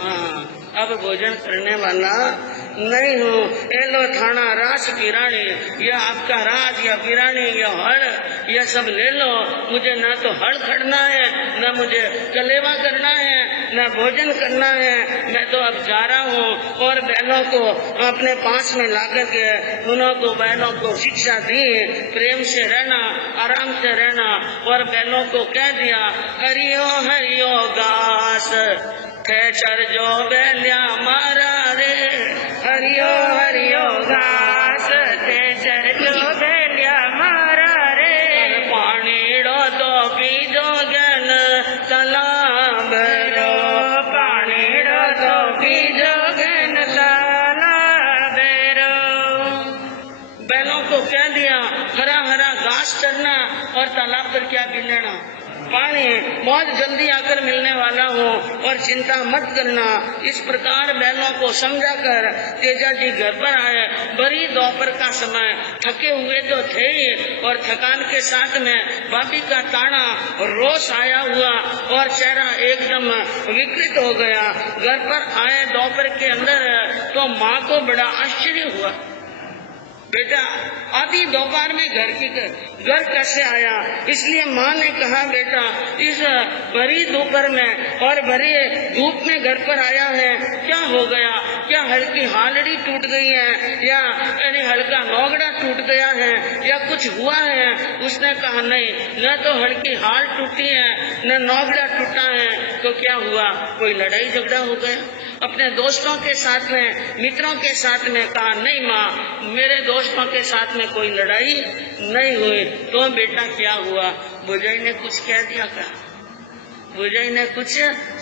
हाँ, अब भोजन करने वाला नहीं हूँ। एलो थाना रास की रानी, यह आपका राज या पिरानी या हड़, यह सब ले लो। मुझे ना तो हड़ खड़ना है, न मुझे कलेवा करना है, न भोजन करना है। मैं तो अब जा रहा हूँ। और बहनों को अपने पास में लाकर के उन्होंने बहनों को शिक्षा दी, प्रेम से रहना, आराम से रहना। और बहनों को कह दिया हरियो हरियो घास खेचर जो बेलिया मारा रे, हरियो हरियो घास खेचर जो बेलिया मारा रे। पानी रो तो पीजो गन तालाब रो, पानी रो तो पीजो गन तालाब रो। बैलों को कह दिया हरा हरा घास चरना और तालाब पर क्या भी लेना, पानी बहुत जल्दी आकर मिलने वाला हो और चिंता मत करना। इस प्रकार बैलों को समझाकर तेजा जी घर पर आए। बड़ी दोपहर का समय, थके हुए तो थे ही और थकान के साथ में भाभी का ताना रोष आया हुआ और चेहरा एकदम विकृत हो गया। घर पर आए दोपहर के अंदर तो माँ को बड़ा आश्चर्य हुआ, बेटा आधी दोपहर में घर कैसे आया? इसलिए माँ ने कहा बेटा इस भरी दोपहर में और भरी धूप में घर पर आया है, क्या हो गया? क्या हल्की हालड़ी टूट गई है या हल्का नौगड़ा टूट गया है या कुछ हुआ है? उसने कहा नहीं, न तो हल्की हाल टूटी है न नौगड़ा टूटा है। तो क्या हुआ? कोई लड़ाई झगड़ा हो गया अपने दोस्तों के साथ में, मित्रों के साथ में? कहा नहीं माँ, मेरे दोस्तों के साथ में कोई लड़ाई नहीं हुई। तो बेटा क्या हुआ? भुजाई ने कुछ कह दिया क्या? भुजाई ने कुछ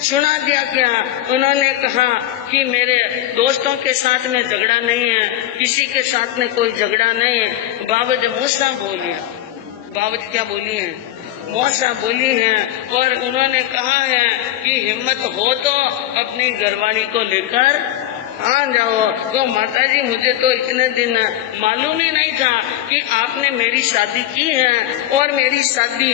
सुना दिया क्या? उन्होंने कहा कि मेरे दोस्तों के साथ में झगड़ा नहीं है, किसी के साथ में कोई झगड़ा नहीं है। बाबज मूसा बोलिए, बाबज क्या बोली है? मौसा बोली है। और उन्होंने कहा है कि हिम्मत हो तो अपनी घरवाली को लेकर आ जाओ। तो माताजी मुझे तो इतने दिन मालूम ही नहीं था कि आपने मेरी शादी की है और मेरी शादी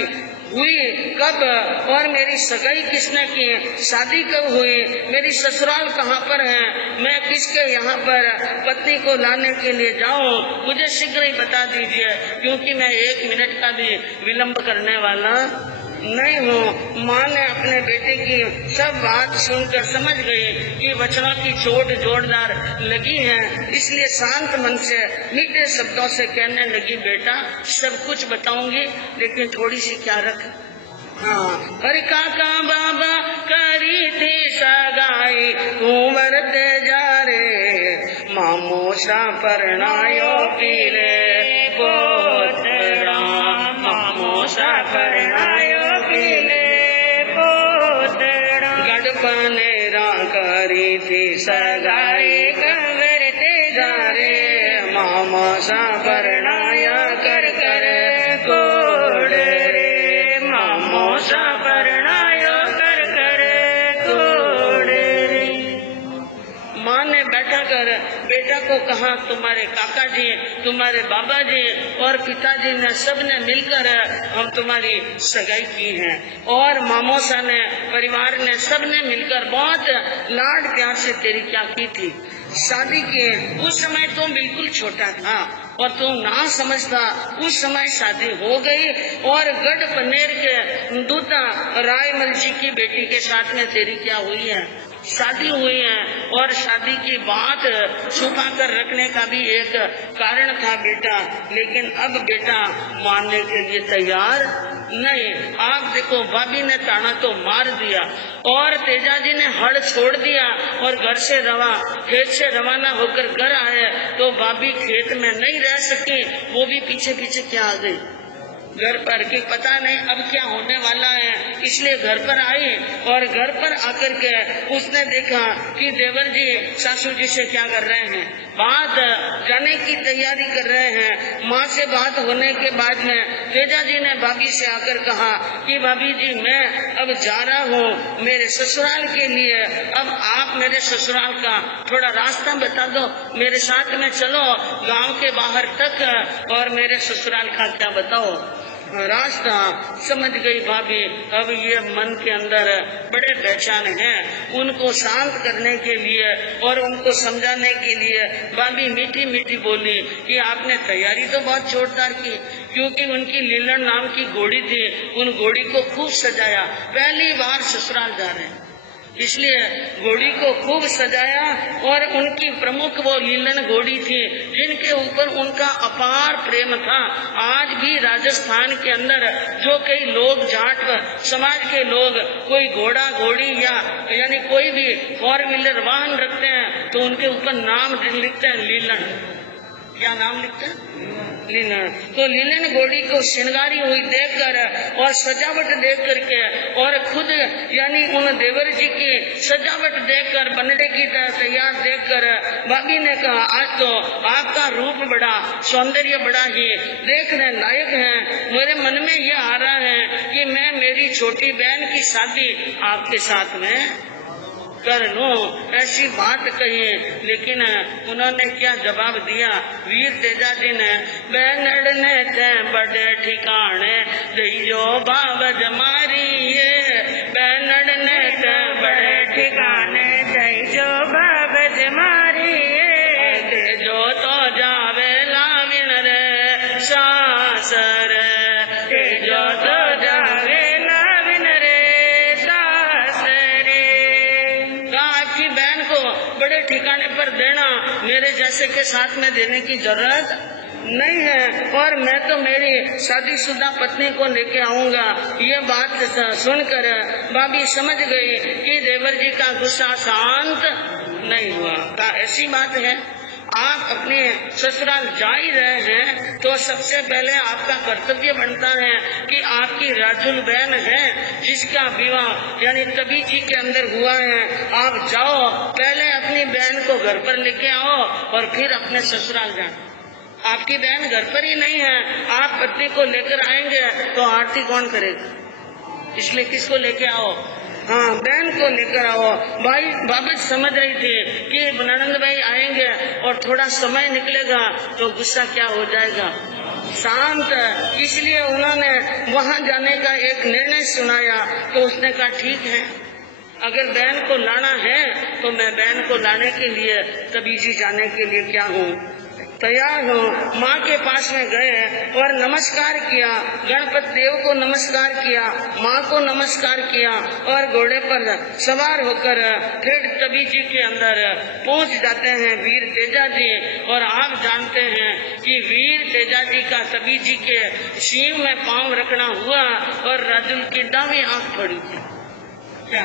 हुई कब और मेरी सगाई किसने की, शादी कब हुई, मेरी ससुराल कहाँ पर है, मैं किसके यहाँ पर पत्नी को लाने के लिए जाऊँ? मुझे शीघ्र ही बता दीजिए, क्योंकि मैं 1 मिनट का भी विलंब करने वाला नहीं हूँ। माँ ने अपने बेटे की सब बात सुनकर समझ गई कि वचनों की चोट जोरदार लगी है, इसलिए शांत मन से मीठे शब्दों से कहने लगी, बेटा सब कुछ बताऊंगी लेकिन थोड़ी सी क्या रख। हाँ, अरे काका बाबा करी थी सगाई कुंवर ते जा रे, मामो सा परणायो पीले पोतरा, मामो सा परणायो पीले पोतरा। गढ़पनेरा करी थी सगाई कुंवर ते जा रे, मामो सा परणाया कर कर कोड़ रे, मामो सा परणायो कर कर कोड़ रे। माँ ने बैठा कर बेटा को कहा, तुम्हारे काका जी, तुम्हारे बाबा जी और पिताजी ने सबने मिलकर हम तुम्हारी सगाई की है, और मामोसा ने, परिवार ने, सबने मिलकर बहुत लाड प्यार से तेरी क्या की थी। शादी के उस समय तो बिल्कुल छोटा था और तुम ना समझता, उस समय शादी हो गई और गढ़ पनेर के दूता रायमल जी की बेटी के साथ में तेरी क्या हुई है, शादी हुई है। और शादी की बात छुपा कर रखने का भी एक कारण था बेटा, लेकिन अब बेटा मानने के लिए तैयार नहीं। आप देखो, भाभी ने ताना तो मार दिया और तेजा जी ने हड़ छोड़ दिया और घर से खेत से रवाना होकर घर आए तो भाभी खेत में नहीं रह सकी, वो भी पीछे पीछे क्या आ गई घर पर, कि पता नहीं अब क्या होने वाला है, इसलिए घर पर आई। और घर पर आकर के उसने देखा कि देवर जी सासू जी से क्या कर रहे हैं, बात जाने की तैयारी कर रहे हैं। माँ से बात होने के बाद में तेजा जी ने भाभी से आकर कहा कि भाभी जी मैं अब जा रहा हूँ मेरे ससुराल के लिए, अब आप मेरे ससुराल का थोड़ा रास्ता बता दो, मेरे साथ में चलो गांव के बाहर तक और मेरे ससुराल का क्या बताओ रास्ता। समझ गई भाभी, अब ये मन के अंदर बड़े बेचैन हैं। उनको शांत करने के लिए और उनको समझाने के लिए भाभी मीठी मीठी बोली कि आपने तैयारी तो बहुत जोरदार की, क्योंकि उनकी लीलन नाम की घोड़ी थी, उन घोड़ी को खूब सजाया, पहली बार ससुराल जा रहे हैं इसलिए घोड़ी को खूब सजाया। और उनकी प्रमुख वो लीलन घोड़ी थी जिनके ऊपर उनका अपार प्रेम था। आज भी राजस्थान के अंदर जो कई लोग जाट समाज के लोग कोई घोड़ा घोड़ी यानी कोई भी 4 व्हीलर वाहन रखते हैं तो उनके ऊपर नाम लिखते हैं लीलन। क्या नाम लिखते हैं? लीलन। तो लीलन घोड़ी को श्रृंगारी हुई देखकर और सजावट देख करके और खुद यानी उन देवर जी की सजावट देखकर, बनने की तैयार देखकर भाभी ने कहा, आज तो आपका रूप बड़ा, सौंदर्य बड़ा ही देखने लायक है। मेरे मन में ये आ रहा है कि मैं मेरी छोटी बहन की शादी आपके साथ में कर लूं, ऐसी बात कही। लेकिन उन्होंने क्या जवाब दिया वीर तेजा जी ने, बैनड़ ने ते बड़े ठिकाने दइयो बाबज मारी है, बैनड़ ने ते बड़े ठिकाने दइयो बाबज मारी है, तेजो तो जावे लाविन रे सासर, तेजो तो जावे लाविन रे बड़े ठिकाने पर देना मेरे जैसे के साथ में देने की जरूरत नहीं है, और मैं तो मेरी शादीशुदा पत्नी को लेके आऊंगा। ये बात सुनकर भाभी समझ गई कि देवर जी का गुस्सा शांत नहीं हुआ। ऐसी बात है, आप अपने ससुराल जा ही रहे हैं तो सबसे पहले आपका कर्तव्य बनता है कि आपकी राजुल बहन है जिसका विवाह यानी तभी जी के अंदर हुआ है, आप जाओ पहले अपनी बहन को घर पर लेके आओ और फिर अपने ससुराल जाओ। आपकी बहन घर पर ही नहीं है, आप पत्नी को लेकर आएंगे तो आरती कौन करेगा, इसलिए किसको लेके आओ? हाँ, बहन को लेकर आओ। भाई बाबा समझ रही थी कि ननंद भाई आएंगे और थोड़ा समय निकलेगा तो गुस्सा क्या हो जाएगा, शांत, इसलिए उन्होंने वहाँ जाने का एक निर्णय सुनाया। तो उसने कहा ठीक है, अगर बहन को लाना है तो मैं बहन को लाने के लिए तभी जी जाने के लिए क्या हूँ, तैयार हो, माँ के पास में गए और नमस्कार किया, गणपति देव को नमस्कार किया, माँ को नमस्कार किया और घोड़े पर सवार होकर फिर तभी जी के अंदर पहुँच जाते हैं वीर तेजा जी। और आप जानते हैं कि वीर तेजा जी का तभी जी के सींग में पांव रखना हुआ और राजुल की दावी आंख पड़ी थी। क्या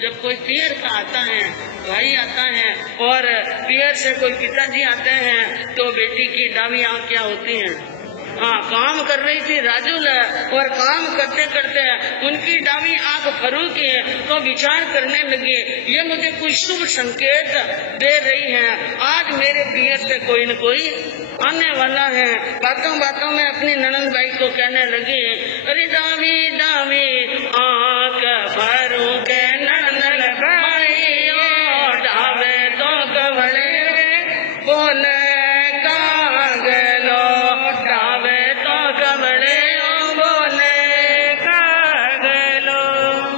जब कोई पियर का आता है, भाई आता है और पियर से कोई पिताजी आते हैं तो बेटी की दावी आंख क्या होती है? हाँ, काम कर रही थी राजुल और काम करते करते उनकी दावी आंख फरूकी तो विचार करने लगी, ये मुझे कुछ शुभ संकेत दे रही है, आज मेरे पियर से कोई न कोई आने वाला है। बातों बातों में अपनी ननद भाई को कहने लगी, अरे दावी दावी आंख फरूके ननद भाई ओ डावे तो कवड़े बोले कागलो, डावे तो कवड़े ओ बोले कागलो,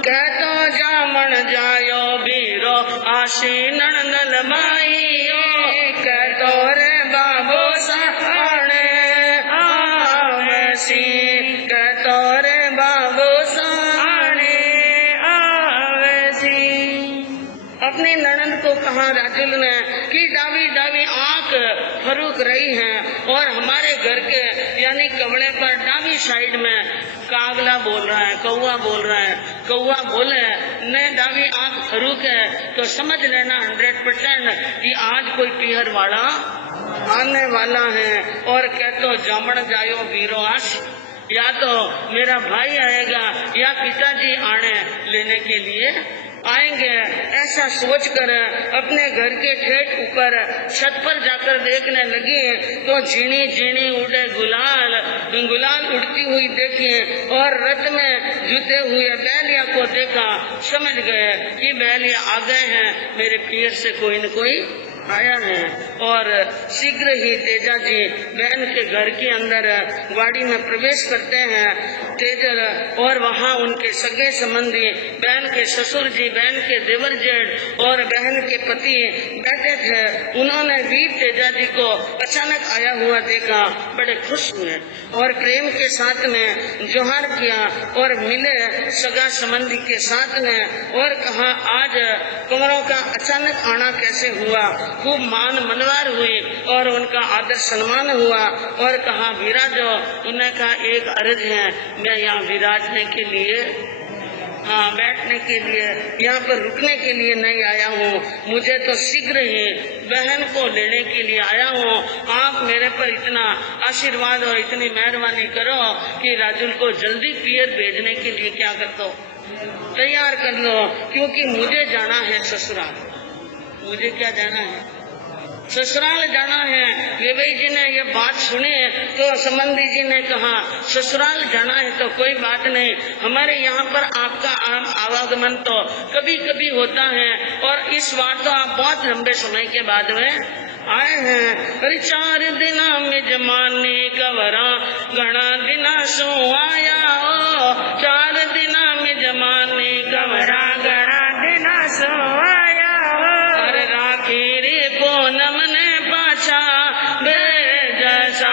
कह तो जामन जायो बीरो आशी ननद भाई ओ, कह तो रे बाबो सहाने आवसी, कह तो रे बाबो सहाने आवसी। अपनी ननद को कहा राजुल ने कि दावी दावी आंख फरूक रही है और हमारे घर के यानी कमरे पर दावी साइड में कागला बोल रहा है, कौआ बोल रहा है। कौआ बोले न दावी आंख फरूक है तो समझ लेना 100% कि आज कोई पीहर वाला आने वाला है। और कहते जामन जायो बीरो आश, या तो मेरा भाई आएगा या पिताजी आने लेने के लिए आएंगे। ऐसा सोचकर अपने घर के ठेठ ऊपर छत पर जाकर देखने लगी तो झीणी झीणी उड़े गुलाल गुलाल उड़ती हुई देखी और रथ में जुते हुए बैलिया को देखा, समझ गए कि बैलिया आ गए हैं, मेरे पियर से कोई न कोई आया है। और शीघ्र ही तेजा जी बहन के घर के अंदर गाड़ी में प्रवेश करते हैं तेजल, और वहाँ उनके सगे संबंधी बहन के ससुर जी, बहन के देवर जेठ और बहन के पति बैठे थे। उन्होंने वीर तेजा जी को अचानक आया हुआ देखा, बड़े खुश हुए और प्रेम के साथ में जोहार किया और मिले सगा संबंधी के साथ में और कहा आज कुंवरों का अचानक आना कैसे हुआ। खूब मान मनवार हुई और उनका आदर सम्मान हुआ और कहा विराजो। उन्हें कहा एक अर्ज है, मैं यहाँ विराजने के लिए बैठने के लिए यहाँ पर रुकने के लिए नहीं आया हूँ, मुझे तो शीघ्र ही बहन को लेने के लिए आया हूँ। आप मेरे पर इतना आशीर्वाद और इतनी मेहरबानी करो कि राजुल को जल्दी पियर भेजने के लिए क्या कर दो, तैयार कर लो, क्योंकि मुझे जाना है ससुराल। मुझे क्या जाना है? ससुराल जाना है। विवेई जी ने ये बात सुनी तो संबंधी जी ने कहा ससुराल जाना है तो कोई बात नहीं, हमारे यहाँ पर आपका आवागमन तो कभी कभी होता है और इस बार तो आप बहुत लंबे समय के बाद में आए हैं। अरे 4 दिन में जमाने कवरा घना दिना सो आया हो, 4 दिन में जमाने कवरा घना दिना सो आया हो। अरे राखी रे पूनम ने पाछा भेजा,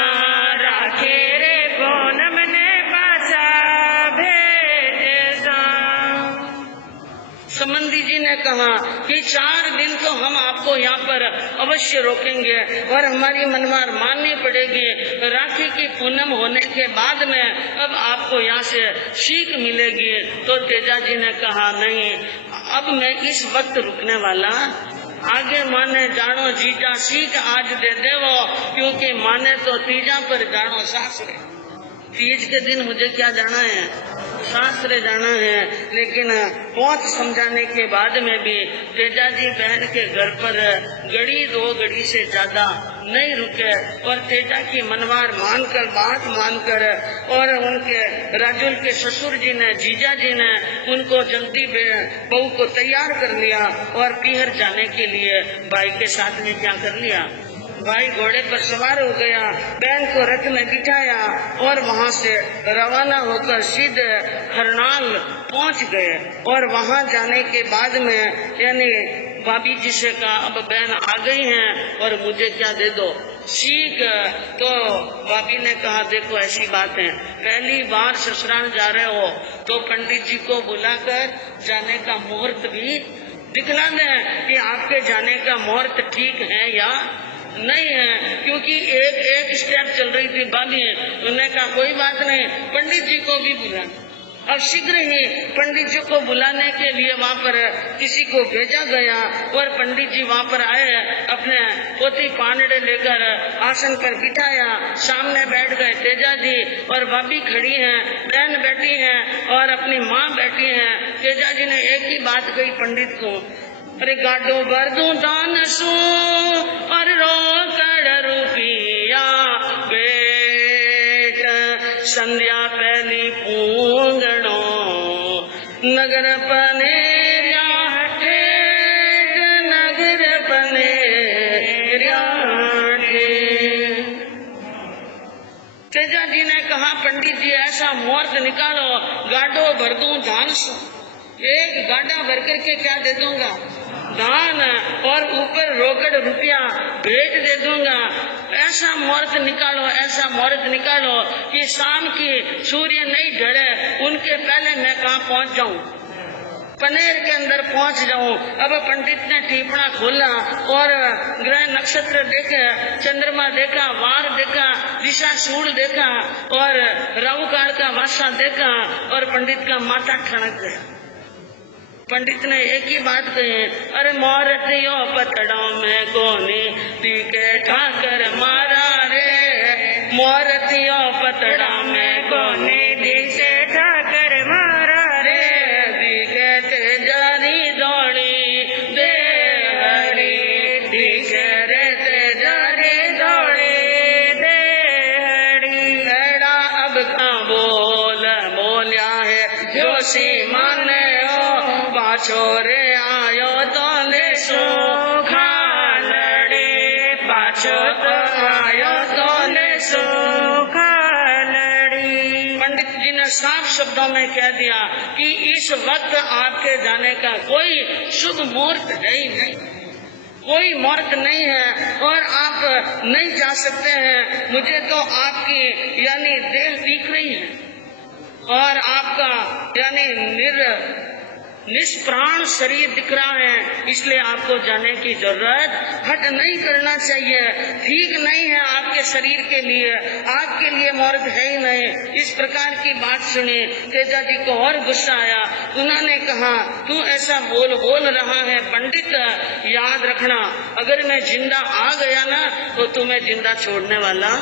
राखी रे पूनम ने पाछा भेजा। संबंधी जी ने कहा कि 4 दिन तो हम आपको यहाँ पर अवश्य रोकेंगे और हमारी मनवार माननी पड़ेगी। राखी की पूनम होने के बाद में अब आपको यहाँ से सीख मिलेगी। तो तेजा जी ने कहा नहीं, अब मैं इस वक्त रुकने वाला, आगे माने जानो जीजा सीख आज दे देवो, क्योंकि माने तो तीजा पर जानो सासरे। तीज के दिन मुझे क्या जाना है? शास्त्र जाना है। लेकिन पहुंच समझाने के बाद में भी तेजा जी बहन के घर पर घड़ी 2 घड़ी से ज्यादा नहीं रुके और तेजा की मनवार मानकर, बात मानकर, और उनके राजुल के ससुर जी ने, जीजा जी ने उनको जल्दी बहू को तैयार कर लिया और पीहर जाने के लिए भाई के साथ में क्या कर लिया, भाई घोड़े पर सवार हो गया, बहन को रथ में बिठाया और वहाँ से रवाना होकर सीधे हरनाल पहुँच गए। और वहाँ जाने के बाद में यानी भाभी जी से कहा अब बहन आ गई हैं और मुझे क्या दे दो, सीख। तो भाभी ने कहा देखो ऐसी बात है, पहली बार ससुराल जा रहे हो तो पंडित जी को बुलाकर जाने का मुहूर्त भी दिखला दें कि आपके जाने का मुहूर्त ठीक है या नहीं है, क्योंकि एक स्टेप चल रही थी भाभी। उन्होंने कहा कोई बात नहीं, पंडित जी को भी बुला। अब शीघ्र ही पंडित जी को बुलाने के लिए वहाँ पर किसी को भेजा गया और पंडित जी वहाँ पर आए, अपने पोती पानड़े लेकर आसन पर बिठाया, सामने बैठ गए तेजा जी और भाभी खड़ी हैं, बहन बैठी हैं और अपनी माँ बैठी हैं। तेजा जी ने एक ही बात कही पंडित को, अरे गाडो भर दूं दान सू और रोकड़ रुपिया बेट, संध्या पहली पूंगणो नगर पनेरिया ठेठ, नगर पनेरिया ठेठ। तेजा जी ने कहा पंडित जी ऐसा मुहूर्त निकालो, गाडो भर दूं धान सू, एक गाड़ा भर करके क्या दे दूंगा, दान, और ऊपर रोकड़ रुपया भेंट दे दूंगा। ऐसा मुहूर्त निकालो, ऐसा मुहूर्त निकालो कि शाम की सूर्य नहीं ढले उनके पहले मैं कहाँ पहुँच जाऊं, पनेर के अंदर पहुंच जाऊं। अब पंडित ने टीपड़ा खोला और ग्रह नक्षत्र देखे, चंद्रमा देखा, वार देखा, दिशा सूल देखा और राहु काल का वासा देखा और पंडित का माथा ठनक गया। पंडित ने एक ही बात कही, अरे मोरतियों पतड़ों में कोनी दिखे ठाकर मारा रे, मोरतियों पतड़ों में कोनी दिखे ठाकर मारा रे, दिखे तेजारी दौड़ी दे हरी, दिखे रे तेजारी दौड़ी दे हरी। एड़ा अब का बोल बोलिया है जोशी माने छोरे आयो तो ले सूखा लड़े, पाछो तो आयो तो ले सूखा लड़ी। पंडित जी ने साफ शब्दों में कह दिया कि इस वक्त आपके जाने का कोई शुभ मुहूर्त है ही नहीं, कोई मुहूर्त नहीं है और आप नहीं जा सकते हैं। मुझे तो आपकी यानी देह दिख रही है और आपका यानी निष्प्राण शरीर दिख रहा है, इसलिए आपको जाने की जरूरत हट नहीं करना चाहिए, ठीक नहीं है आपके शरीर के लिए, आपके लिए मुहूर्त है ही नहीं। इस प्रकार की बात सुनी तेजा जी को और गुस्सा आया। उन्होंने कहा तू ऐसा बोल रहा है पंडित, याद रखना अगर मैं जिंदा आ गया ना तो तुम्हें जिंदा छोड़ने वाला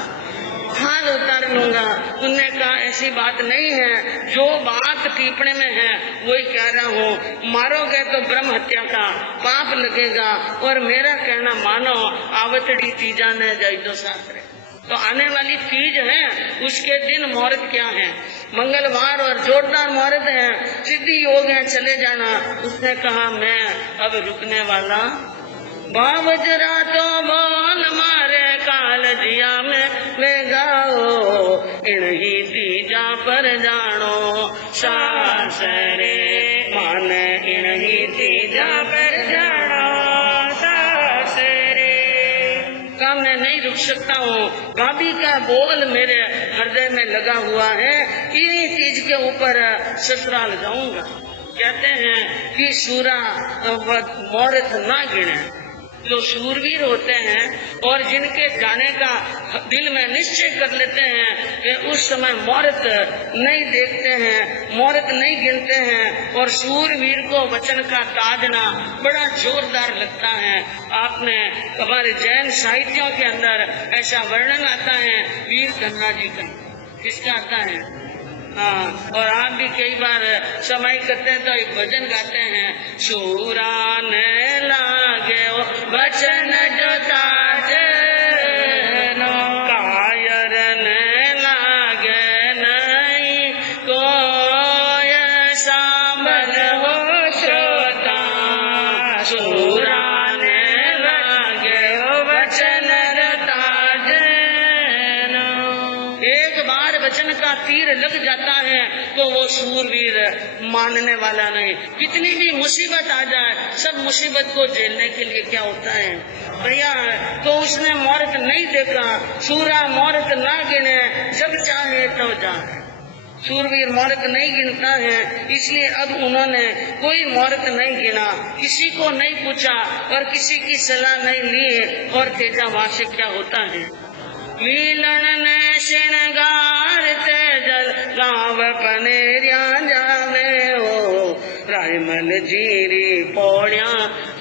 हाल उतार लूंगा। उनने कहा ऐसी बात नहीं है, जो बात टीपणे में है वही कह रहा हूँ, मारोगे तो ब्रह्म हत्या का पाप लगेगा और मेरा कहना मानो, आवतड़ी तीजा ने जाई दो शास्त्र। तो आने वाली तीज है, उसके दिन मुहूर्त क्या है, मंगलवार और जोरदार मुहूर्त है, सिद्धि योग है, चले जाना। उसने कहा मैं अब रुकने वाला बावजरा तो बोल मारे काल जिया में ले गाओ, इन्हीं तीजा पर जानो सासरे माने, इन्हीं तीजा पर जानो सासरे। का मैं नहीं रुक सकता हूँ, भाभी का बोल मेरे हृदय में लगा हुआ है, इन्हीं तीज के ऊपर ससुराल जाऊंगा। कहते हैं कि सूरा मुहूर्त ना गिने, जो शूरवीर होते हैं और जिनके जाने का दिल में निश्चय कर लेते हैं कि उस समय मुहूर्त नहीं देखते हैं, मुहूर्त नहीं गिनते हैं और शूरवीर को वचन का ताजना बड़ा जोरदार लगता है। आपने हमारे जैन साहित्यों के अंदर ऐसा वर्णन आता है वीर कन्हा जी का, किसका आता है? हाँ, और आप भी कई बार समय करते हैं तो एक भजन गाते हैं, सूरा ने लागे वचन जो ताजे नो, कायर ने लागे नहीं कोई सांबल हो श्रोता, सूरा ने लागे वचन जो ताजे नो। एक बार वचन का तीर लग जाता है तो वो शूरवीर मानने वाला नहीं। कितनी भी मुसीबत आ जाए, सब मुसीबत को झेलने के लिए क्या होता है भैया, तो उसने मौत नहीं देखा, सूरा मौत ना गिने, जब चाहे तो जाए। शूरवीर मौत नहीं गिनता है, इसलिए अब उन्होंने कोई मौत नहीं गिना, किसी को नहीं पूछा और किसी की सलाह नहीं ली। और तेजा वहां से क्या होता है, लीलन ने श्रृंगार तेजल गाँव पनेरिया जावे हो, रायमल जीरी पौड़िया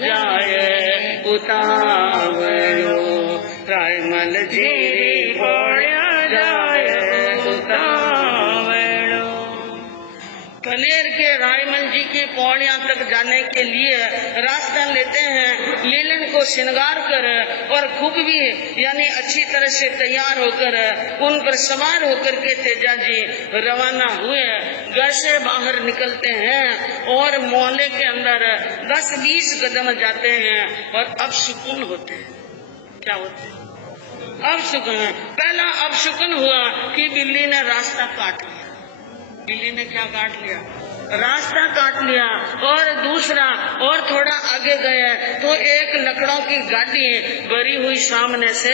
जाए उतावलो, रायमल जीरी पौड़िया जाए उतावलो। कनेर के रायमल जी की पौड़ियां तक जाने के लिए रास्ता लेते हैं। लीलन को श्रृंगार कर और खूब भी यानी अच्छी तरह से तैयार होकर उन पर सवार होकर के तेजा जी रवाना हुए। घर से बाहर निकलते हैं और मोहल्ले के अंदर 10-20 कदम जाते हैं और अब सुकून होते हैं। क्या होते हैं? अब सुकून। पहला अब सुकून हुआ कि बिल्ली ने रास्ता काट लिया। बिल्ली ने क्या काट लिया? रास्ता काट लिया। और दूसरा और थोड़ा आगे गए तो एक लकड़ों की गाड़ी भरी हुई सामने से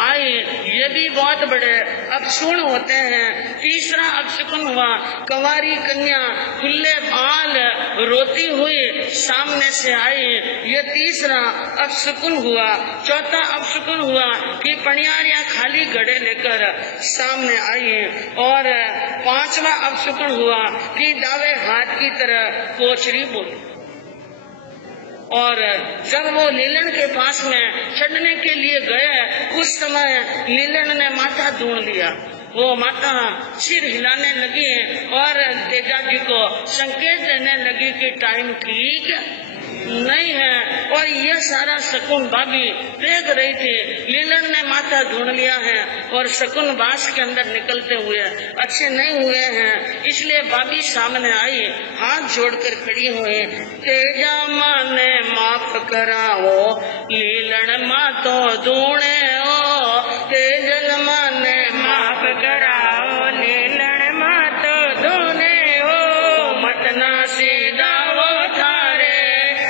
आई। ये भी बहुत बड़े अपशुन होते हैं। तीसरा अपशकुन हुआ, कंवारी कन्या खुले बाल रोती हुई सामने से आई। ये तीसरा अपशकुन हुआ। चौथा अपशकुन हुआ कि पनियारियां खाली घड़े लेकर सामने आई। और पांचवा अपशकुन हुआ कि दावे हाथ की तरह कोचरी बोली। और जब वो लीलन के पास में चढ़ने के लिए गए उस समय लीलन ने माथा ढूंढ लिया। वो माता सिर हिलाने लगी और तेजा जी को संकेत देने लगी कि टाइम ठीक नहीं है। और ये सारा शकुन भाभी देख रही थी। लीलन ने माथा ढूंढ लिया है और शकुन बास के अंदर निकलते हुए अच्छे नहीं हुए हैं, इसलिए भाभी सामने आई, हाथ जोड़कर खड़ी हुई। तेजा माँ ने माफ कराओ, लीलन माँ तो ढूंढे हो। तेजल माँ ने माफ कराओ, लीलन माँ तो ढूंढे हो। मतना सीधा वो थारे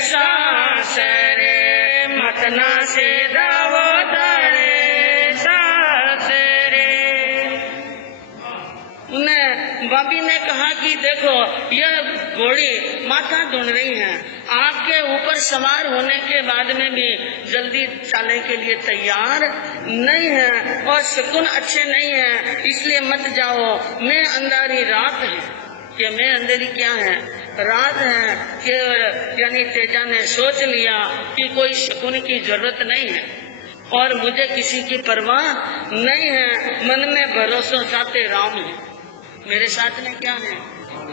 सास रे, मतना सीधा वो थारे सास रे। उन्हें भाभी ने कहा कि देखो यह घोड़ी माथा ढूंढ रही है, आपके ऊपर सवार होने के बाद में भी जल्दी चलने के लिए तैयार नहीं है और शकुन अच्छे नहीं है, इसलिए मत जाओ। मैं अंधारी रात है कि मैं अंधेरी क्या है, रात है कि यानी तेजा ने सोच लिया कि कोई शकुन की जरूरत नहीं है और मुझे किसी की परवाह नहीं है। मन में भरोसा चाहते राम है, मेरे साथ में क्या है,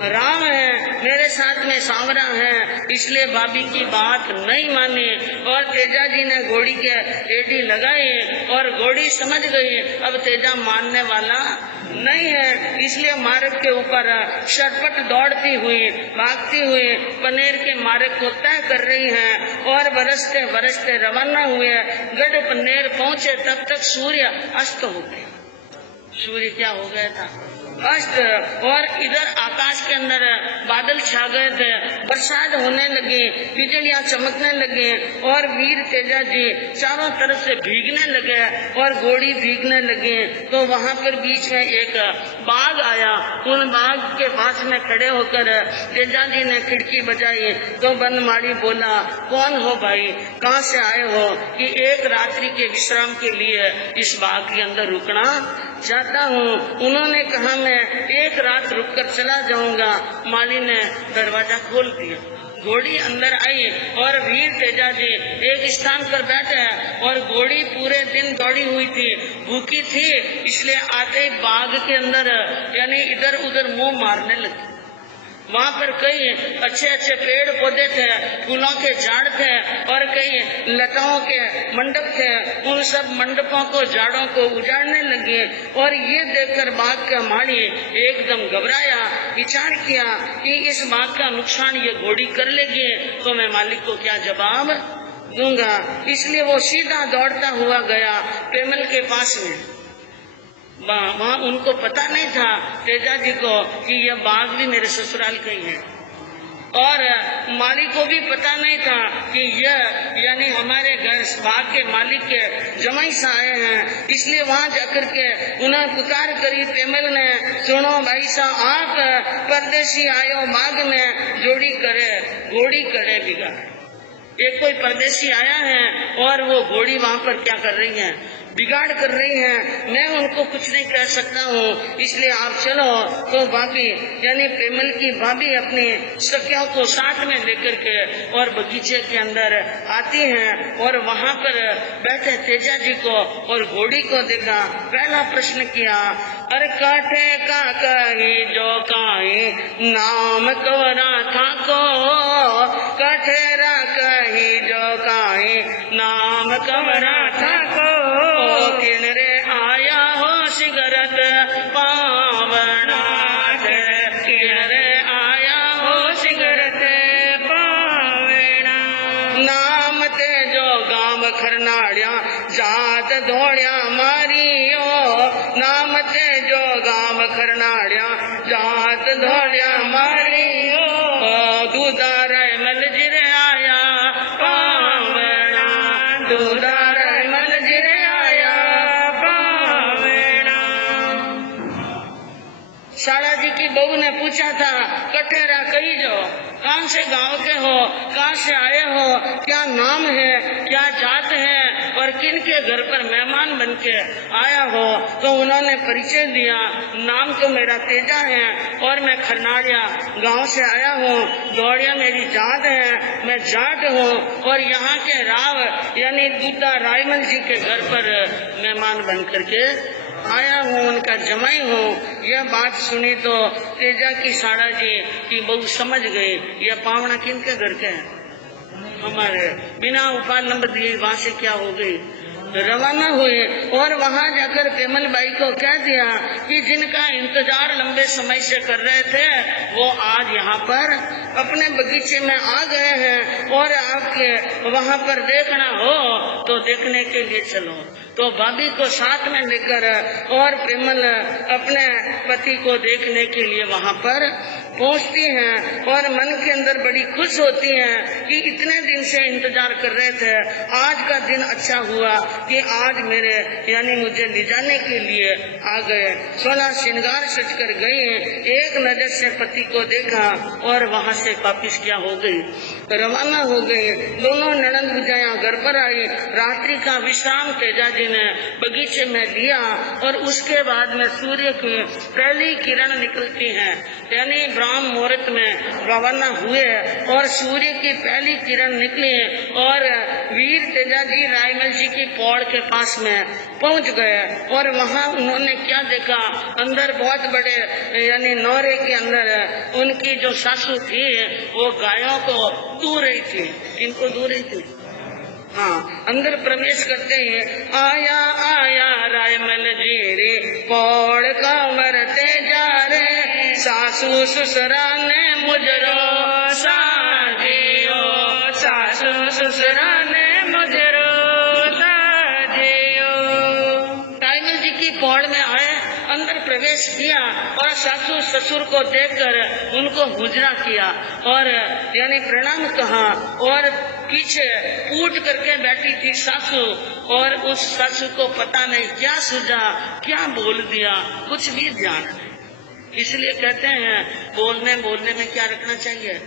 राम है, मेरे साथ में सांवरा है, इसलिए भाभी की बात नहीं मानी। और तेजा जी ने घोड़ी के एड़ी लगाई और घोड़ी समझ गई अब तेजा मानने वाला नहीं है, इसलिए मार्ग के ऊपर शरपट दौड़ती हुई भागती हुई पनेर के मार्ग को तय कर रही है। और बरसते बरसते रवाना हुए। गढ़ पनेर पहुंचे तब तक सूर्य अस्त हो गया। सूर्य क्या हो गया था, अस्त। और इधर आकाश के अंदर बादल छा गए थे, बरसात होने लगी, बिजलियां चमकने लगी और वीर तेजा जी चारों तरफ से भीगने लगे और घोड़ी भीगने लगी। तो वहां पर बीच में एक बाघ आया। उन बाघ के पास में खड़े होकर तेजा जी ने खिड़की बजाई तो बनमाड़ी बोला, कौन हो भाई, कहाँ से आए हो? कि एक रात्रि के विश्राम के लिए इस बाघ के अंदर रुकना चाहता हूँ। उन्होंने कहा मैं एक रात रुककर चला जाऊंगा। माली ने दरवाजा खोल दिया, घोड़ी अंदर आई और वीर तेजा जी एक स्थान पर बैठे और घोड़ी पूरे दिन दौड़ी हुई थी, भूखी थी, इसलिए आते ही बाग के अंदर यानी इधर उधर मुंह मारने लगी। वहाँ पर कई अच्छे अच्छे पेड़ पौधे थे, फूलों के झाड़ थे और कई लताओं के मंडप थे। उन सब मंडपों को झाड़ों को उजाड़ने लगे और ये देखकर बाघ का माली एकदम घबराया। विचार किया कि इस बाघ का नुकसान ये घोड़ी कर लेगी तो मैं मालिक को क्या जवाब दूंगा, इसलिए वो सीधा दौड़ता हुआ गया पेमल के पास में। वहाँ उनको पता नहीं था तेजा जी को कि यह बाघ भी मेरे ससुराल का ही है, और मालिक को भी पता नहीं था कि यह यानी हमारे घर बाघ के मालिक के जमाई से आए हैं। इसलिए वहाँ जाकर के उन्हें पुकार करी पेमल ने, सुनो भाई साहब, आप परदेशी आयो बाघ में जोड़ी करे घोड़ी करे बिगाड़। एक कोई परदेशी आया है और वो घोड़ी वहाँ पर क्या कर रही है, बिगाड़ कर रही हैं। मैं उनको कुछ नहीं कह सकता हूँ, इसलिए आप चलो। तो भाभी यानी पेमल की भाभी अपनी सखियों को साथ में लेकर के और बगीचे के अंदर आती हैं और वहाँ पर बैठे तेजा जी को और घोड़ी को देखा। पहला प्रश्न किया, अरे काठे का कही जो काई नाम कवरा था को, कठेरा कही जो काई नाम कवरा था को, किनरे आया हो सिगरत पावना, किनरे आया हो सिगरत पावना। नाम ते जो गांव खरनाड़िया जात धोड़िया मारियो, नाम ते जो गांव खरनाड़िया जात धोड़िया मारियो, दूधारा मल जिरे आया पावना, दूधारा मल जिरे आया पावना। शाला जी की बहू ने पूछा था, कठेरा कही जो, कहाँ से गांव के हो, कहाँ से आए हो, क्या नाम है, क्या जात है और किन के घर पर मेहमान बन के आया हो। तो उन्होंने परिचय दिया, नाम तो मेरा तेजा है और मैं खरनाड़िया गांव से आया हूँ, दौड़िया मेरी जात है, मैं जाट हूँ और यहाँ के राव यानी दूता रायमल जी के घर पर मेहमान बन करके आया हूँ, उनका जमाई हूँ। यह बात सुनी तो तेजा की साड़ा जी की बहू समझ गई यह पावना किन के घर के हैं, हमारे। बिना उपाल नंबर दिए वहाँ से क्या हो गई, रवाना हुए और वहाँ जाकर पेमल बाई को कह दिया कि जिनका इंतजार लंबे समय से कर रहे थे वो आज यहाँ पर अपने बगीचे में आ गए हैं और आपके वहाँ पर देखना हो तो देखने के लिए चलो। तो भाभी को साथ में लेकर और पेमल अपने पति को देखने के लिए वहाँ पर पहुँचती हैं और मन के अंदर बड़ी खुश होती हैं कि इतने दिन से इंतजार कर रहे थे, आज का दिन अच्छा हुआ कि आज मेरे यानी मुझे ले जाने के लिए आ गए। सोना श्रृंगार सज कर गई, एक नजर से पति को देखा और वहाँ से वापिस क्या हो गई, रवाना हो गई। दोनों ननद भुजाया घर पर आई, रात्रि का विश्राम तेजा जी ने बगीचे में लिया और उसके बाद में सूर्य की पहली किरण निकलती है यानी ब्राह्म मुहूर्त में रवाना हुए और सूर्य की पहली किरण निकली और वीर तेजा जी रायमल जी की पौड़ के पास में पहुंच गए और वहां उन्होंने क्या देखा, अंदर बहुत बड़े यानी नौरे के अंदर उनकी जो सासू थी वो गायों को दूह रही थी। इनको दूह रही थी, हाँ। अंदर प्रवेश करते ही आया आया रायमल जी रे पौड़ कमर तेजा रे, सासू ससुरा ने मुजरो साजियो, सासू ससुरा ने मुजरो साजियो। रायमल जी की पौड़ में आए, अंदर प्रवेश किया और सासू ससुर को देखकर उनको हुजरा किया और यानी प्रणाम कहा और पीछे पूट करके बैठी थी सासू और उस सासू को पता नहीं क्या सूझा, क्या बोल दिया, कुछ भी ध्यान नहीं। इसलिए कहते हैं बोलने में क्या रखना चाहिए,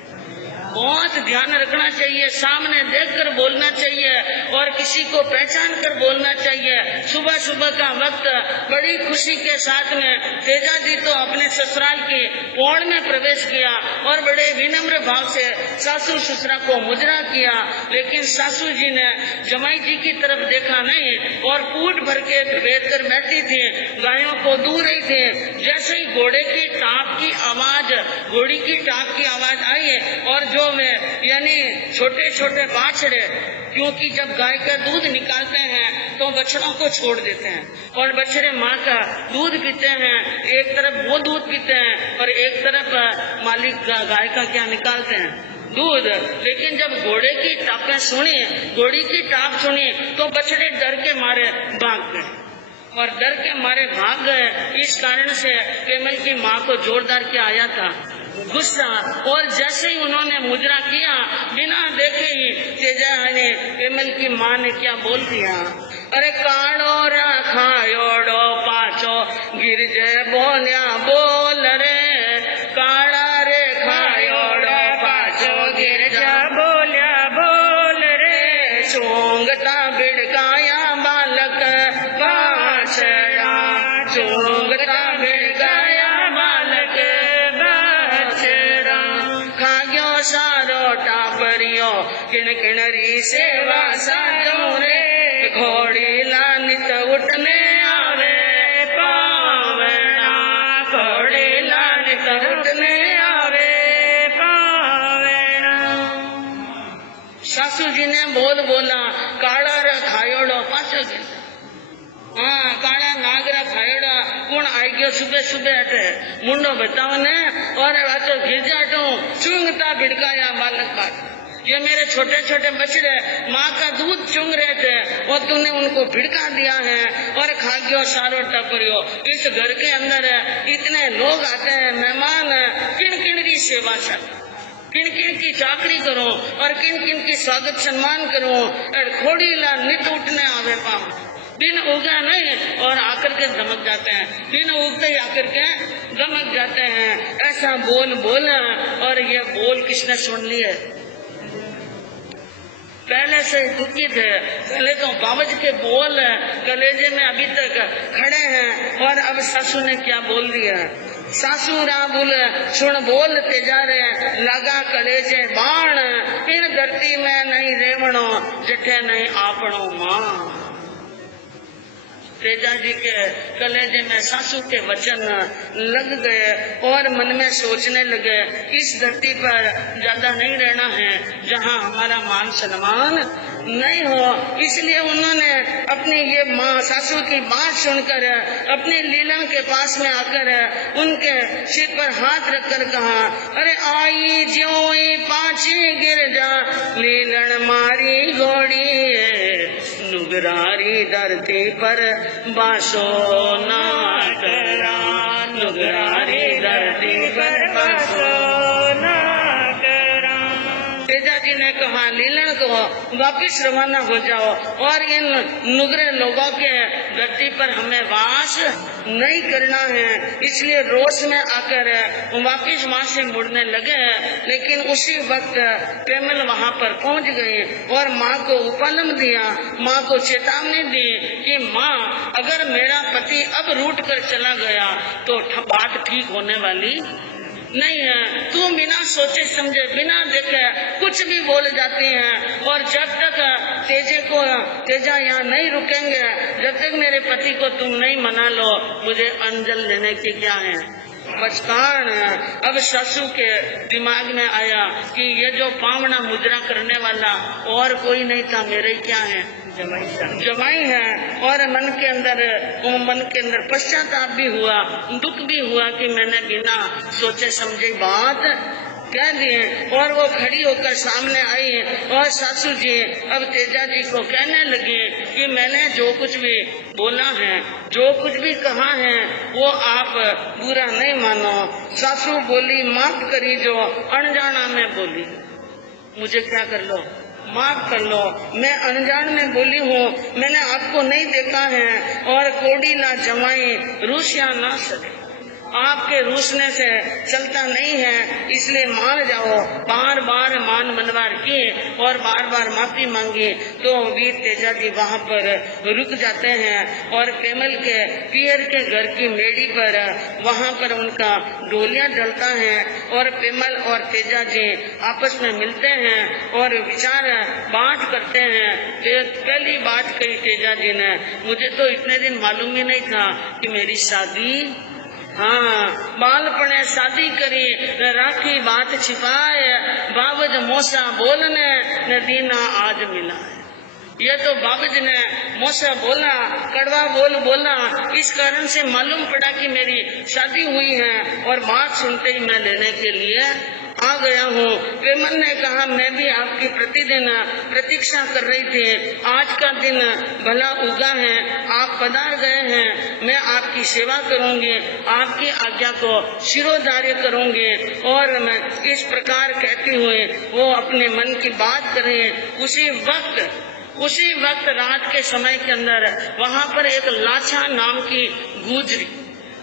बहुत ध्यान रखना चाहिए, सामने देखकर बोलना चाहिए और किसी को पहचान कर बोलना चाहिए। सुबह सुबह का वक्त बड़ी खुशी के साथ में तेजा जी तो अपने ससुराल की पौड़ में प्रवेश किया और बड़े विनम्र भाव से सासू ससुरा को मुजरा किया, लेकिन सासू जी ने जमाई जी की तरफ देखा नहीं और पूट भर के भेद कर बैठी थी, गायों को दूह रही थी। जैसे ही घोड़े की टाप की आवाज, घोड़ी की टाप की आवाज आई और जो में यानी छोटे छोटे बाछड़े, क्योंकि जब गाय का दूध निकालते हैं तो बछड़ों को छोड़ देते हैं और बछड़े माँ का दूध पीते हैं, एक तरफ वो दूध पीते हैं और एक तरफ मालिक गाय का क्या निकालते हैं, दूध। लेकिन जब घोड़े की टापें सुनी, घोड़ी की टाप सुनी तो बछड़े डर के मारे भाग गए और डर के मारे भाग गए। इस कारण से पेमल की माँ को जोरदार क्या आया था, गुस्सा। और जैसे ही उन्होंने मुद्रा किया, बिना देखे ही तेजा ने पेमल की माँ ने क्या बोल दिया, अरे काड़ो रखायोड़ो पाछो गिर जय बोलिया बोल रे, काड़ा रे खायोड़ो पाछो गिर जा बोलिया बोल रे, चोंगता बिड़काया बालक बाछड़ा, चोंगता बिड़काया बालक बाछड़ा, खाग्यो सारो टापरियो किन किनरी सेवा साजो रे, घोड़ी लानित उठने आवे पावना, घोड़ी लानित उठने आवे पावना। सासू जी ने बोला काड़ा रा खायोड़ो पाछो गिर, हाँ काड़ा नागरा खायोड़ा कौन आई गयो सुबह सुबह हटे मुंडो बताओ ने, और वाचो गिर जाटो चुंगता भिड़काया बालक बात, ये मेरे छोटे छोटे बछड़े माँ का दूध चुंग रहे थे और तूने उनको भिड़का दिया है और खा गयो सारो टपरियो। इस घर के अंदर इतने लोग आते हैं, मेहमान, किन किन की सेवा कर, किन किन की चाकरी करो और किन किन की स्वागत सम्मान करो, खोड़ी ला नित उठने आवे पाम, दिन उगा नहीं और आकर के दमक जाते हैं, दिन उगते ही आकर के दमक जाते हैं। ऐसा बोला और ये बोल किसने सुन लिए, पहले से दुखी थे, पहले तो बाबज के बोल कलेजे में अभी तक खड़े हैं और अब सासू ने क्या बोल दिया, सासू रा बोले सुन बोल तेजा रे लगा कलेजे बाण, इन धरती में नहीं रेवणो जठे नहीं आपणो मां। तेजा जी के कलेजे में सासू के वचन लग गए और मन में सोचने लगे, इस धरती पर ज्यादा नहीं रहना है जहाँ हमारा मान सम्मान नहीं हो। इसलिए उन्होंने अपनी ये माँ सासू की बात सुनकर अपनी लीलन के पास में आकर उनके सिर पर हाथ रखकर कहा, अरे आई ज्यों पाछी गिर जा लीलन मारी घोड़ी, नुगरारी धरती पर बासो ना करा, नुगरारी धरती पर बासो ना करा। तेजा जी ने कहा, लीलन को वापिस रवाना हो जाओ और इन नुगरे लोगों के धरती पर हमें वास नहीं करना है। इसलिए रोष में आकर वापिस वहाँ से मुड़ने लगे, लेकिन उसी वक्त पेमल वहाँ पर पहुँच गई और माँ को उपलम दिया, माँ को चेतावनी दी कि माँ अगर मेरा पति अब रूठ कर चला गया तो बात ठीक होने वाली नहीं है। तू बिना सोचे समझे बिना देखे कुछ भी बोल जाती है और जब तक तेजा यहाँ नहीं रुकेंगे, जब तक मेरे पति को तुम नहीं मना लो, मुझे अंजल लेने की क्या है पछतान। अब सासू के दिमाग में आया कि ये जो पावना मुद्रा करने वाला और कोई नहीं था, मेरे क्या है, जमाई है। और मन के अंदर पश्चाताप भी हुआ, दुख भी हुआ कि मैंने बिना सोचे समझे बात कह दिए। और वो खड़ी होकर सामने आई और सासू जी अब तेजा जी को कहने लगी कि मैंने जो कुछ भी बोला है, जो कुछ भी कहा है, वो आप बुरा नहीं मानो। सासू बोली, माफ करी जो अनजाना में बोली, मुझे क्या कर लो, माफ कर लो, मैं अनजान में बोली हूँ, मैंने आपको नहीं देखा है और कोड़ी ना जमाई रूसिया ना सके, आपके रूसने से चलता नहीं है, इसलिए मान जाओ। बार बार मान मनवार किए और बार बार माफी मांगी तो वीर तेजा जी वहाँ पर रुक जाते हैं और पेमल के पियर के घर की मेड़ी पर वहाँ पर उनका डोलियाँ डलता है और पेमल और तेजा जी आपस में मिलते हैं और विचार बात करते हैं। पहली बात कही तेजा जी ने, मुझे तो इतने दिन मालूम ही नहीं था कि मेरी शादी, हाँ बालपने शादी करी राखी बात छिपाए, बाबज मोसा बोलने न दीना आज मिला है। यह तो बाबज ने मोसा बोला, कड़वा बोला, इस कारण से मालूम पड़ा कि मेरी शादी हुई है और बात सुनते ही मैं लेने के लिए आ गया हूँ। प्रेमल ने कहा, मैं भी आपकी प्रतिदिन प्रतीक्षा कर रही थी। आज का दिन भला उगा है, आप पधार गए हैं, मैं आपकी सेवा करूंगी, आपकी आज्ञा को शिरोधार्य करूंगी। और मैं इस प्रकार कहती हुई वो अपने मन की बात करें। उसी वक्त रात के समय के अंदर वहाँ पर एक लाछा नाम की गुजरी,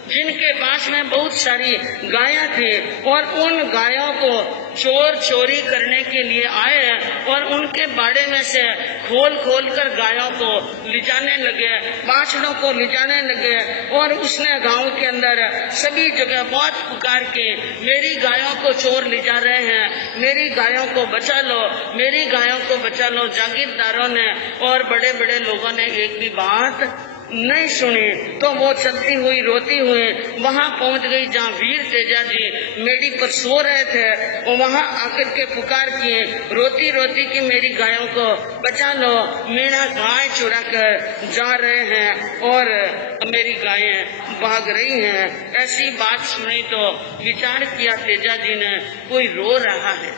जिनके पास में बहुत सारी गायें थी, और उन गायों को चोर चोरी करने के लिए आए और उनके बाड़े में से खोल कर गायों को ले जाने लगे, बाछड़ों को ले जाने लगे। और उसने गांव के अंदर सभी जगह बहुत पुकार के, मेरी गायों को चोर ले जा रहे हैं, मेरी गायों को बचा लो, मेरी गायों को बचा लो। जागीरदारों ने और बड़े बड़े लोगों ने एक भी बात नहीं सुनी। तो वो चलती हुई रोती हुई वहाँ पहुँच गई जहाँ वीर तेजा जी मेड़ी पर सो रहे थे। वो वहाँ आकर के पुकार किए, रोती रोती कि मेरी गायों को बचा लो, मेरा गाय चुरा कर जा रहे हैं और मेरी गायें भाग रही हैं। ऐसी बात सुनी तो विचार किया तेजा जी ने, कोई रो रहा है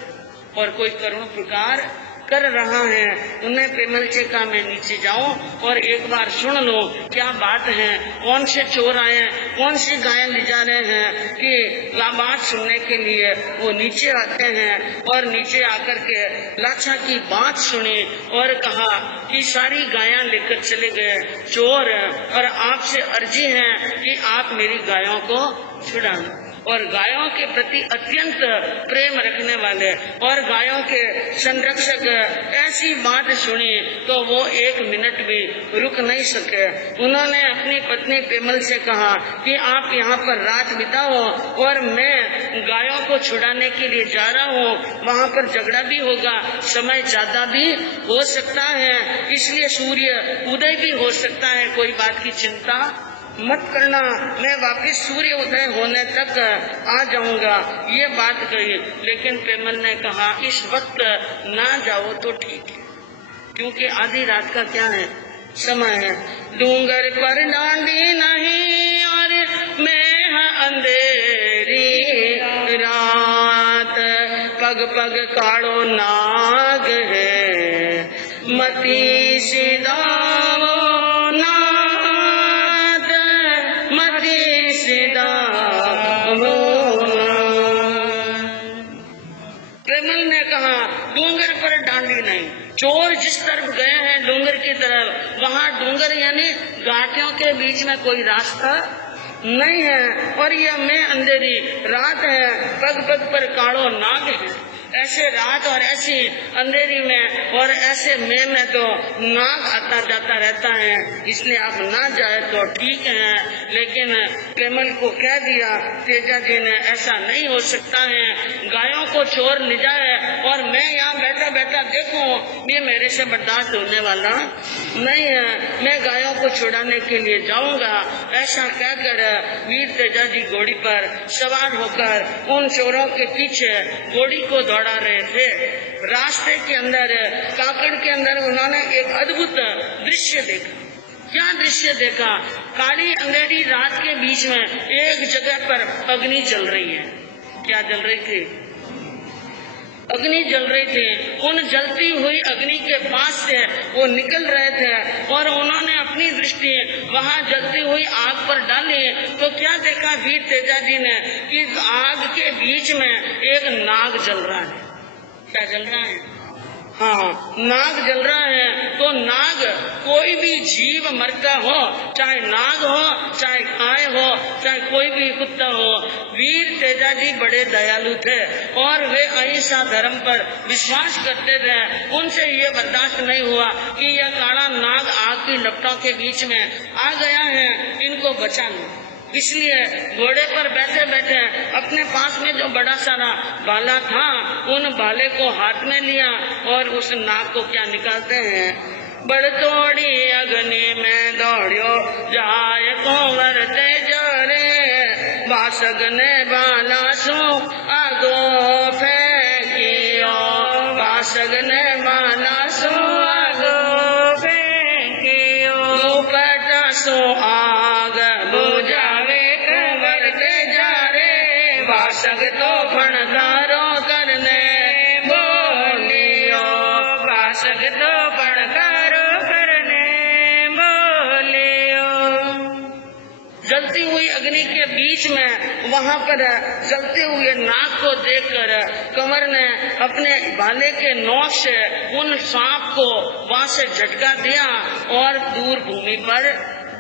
और कोई करुण पुकार कर रहा है। उन्हें प्रेमल से कहा, मैं नीचे जाऊं और एक बार सुन लो क्या बात है, कौन से चोर आए, कौन सी गायें ले जा रहे हैं। कि बात सुनने के लिए वो नीचे आते हैं और नीचे आकर के लाछा की बात सुनी और कहा कि सारी गायें लेकर चले गए चोर, और आपसे अर्जी है कि आप मेरी गायों को छुड़ाएं। और गायों के प्रति अत्यंत प्रेम रखने वाले और गायों के संरक्षक ऐसी बात सुनी तो वो एक मिनट भी रुक नहीं सके। उन्होंने अपनी पत्नी प्रेमल से कहा कि आप यहाँ पर रात बिताओ और मैं गायों को छुड़ाने के लिए जा रहा हूँ। वहाँ पर झगड़ा भी होगा, समय ज्यादा भी हो सकता है, इसलिए सूर्य उदय भी हो सकता है, कोई बात की चिंता मत करना, मैं वापस सूर्य उदय होने तक आ जाऊंगा। ये बात कही, लेकिन प्रेमल ने कहा इस वक्त ना जाओ तो ठीक है, क्योंकि आधी रात का क्या है समय है। डूंगर पर डांडी नहीं और मैं अंधेरी रात, पग पग काड़ो नाग है, मती सीधा नहीं। चोर जिस तरफ गए हैं डूंगर की तरफ, वहाँ डूंगर यानी घाटियों के बीच में कोई रास्ता नहीं है और यह मैं अंधेरी रात है, पग पग पर काड़ो नाग है। ऐसे रात और ऐसी अंधेरी में और ऐसे में तो नाग आता जाता रहता है, इसलिए आप ना जाए तो ठीक है। लेकिन प्रेमल को कह दिया तेजा जी ने, ऐसा नहीं हो सकता है, गायों को चोर ले जाए और मैं यहाँ बैठा बैठा देखूं, ये मेरे से बर्दाश्त होने वाला नहीं है, मैं गायों को छुड़ाने के लिए जाऊंगा। ऐसा कहकर वीर तेजा जी घोड़ी पर सवार होकर उन चोरों के पीछे घोड़ी को दौड़ा रहे थे। रास्ते के अंदर काकड़ के अंदर उन्होंने एक अद्भुत दृश्य देखा। क्या दृश्य देखा? काली अंधेरी रात के बीच में एक जगह पर अग्नि जल रही है। क्या जल रही थी? अग्नि जल रही थी। उन जलती हुई अग्नि के पास से वो निकल रहे थे और उन्होंने अपनी दृष्टि वहाँ जलती हुई आग पर डाली तो क्या देखा वीर तेजा जी ने कि आग के बीच में एक नाग जल रहा है। क्या जल रहा है? हाँ, नाग जल रहा है। तो नाग कोई भी जीव मरता हो, चाहे नाग हो, चाहे गाय हो, चाहे कोई भी कुत्ता हो, वीर तेजा जी बड़े दयालु थे और वे अहिंसा धर्म पर विश्वास करते थे। उनसे ये बर्दाश्त नहीं हुआ कि यह काला नाग आग की लपटों के बीच में आ गया है, इनको बचा लो। इसलिए घोड़े पर बैठे बैठे अपने पास में जो बड़ा सारा भाला था उन भाले को हाथ में लिया और उस नाग को क्या निकालते हैं, बड़ तोड़ी अग्नि में दौड़ियो जाय कुंवर तेजा रे, बासग ने बाला सो आगो फेंकियो, बासग ने बाला सो आगो फेंकियो, दुपट्टा सो आग बुझावे कुंवर तेजा रे, बासग तो फणकारो जलती हुई अग्नि के बीच में वहां पर जलते हुए नाग को देखकर कंवर ने अपने भाले के नोक से उन सांप को वहां से झटका दिया और दूर भूमि पर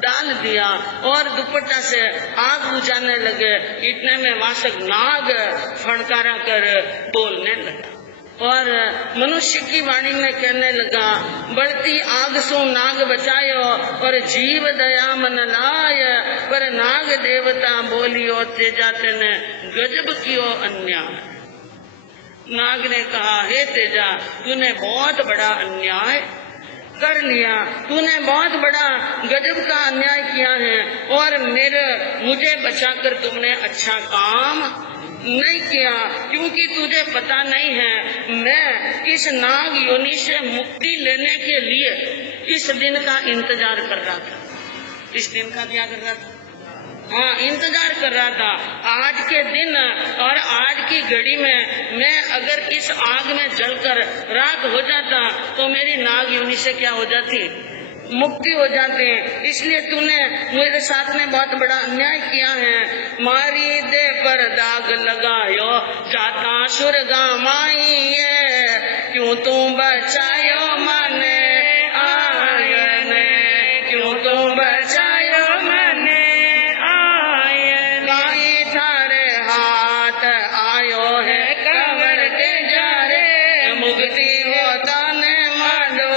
डाल दिया और दुपट्टा से आग बुझाने लगे। इतने में वासक नाग फणकारा कर बोलने लगा और मनुष्य की वाणी में कहने लगा, बढ़ती आग सो नाग बचायो और जीव दया मन लाय। पर नाग देवता बोलियो तेजा तेने गजब कियो अन्याय। नाग ने कहा, हे तेजा, तूने बहुत बड़ा अन्याय कर लिया, तूने बहुत बड़ा गजब का अन्याय किया है और मुझे बचाकर तुमने अच्छा काम नहीं किया, क्योंकि तुझे पता नहीं है मैं इस नाग योनि से मुक्ति लेने के लिए इस दिन का इंतजार कर रहा था। इस दिन का क्या कर रहा था? हाँ, इंतजार कर रहा था। आज के दिन और आज की घड़ी में मैं अगर इस आग में जलकर राख हो जाता तो मेरी नाग योनि से क्या हो जाती? मुक्ति हो जाते हैं। इसलिए तूने मेरे साथ में बहुत बड़ा अन्याय किया है। मारी दे पर दाग लगायो जाता सुरगा माई है, क्यों तू बचायो माने आयन, क्यों तू बचायो माने आयन। गाई थारे हाथ आयो है कंवर के जारे, मुक्ति होता ने माडो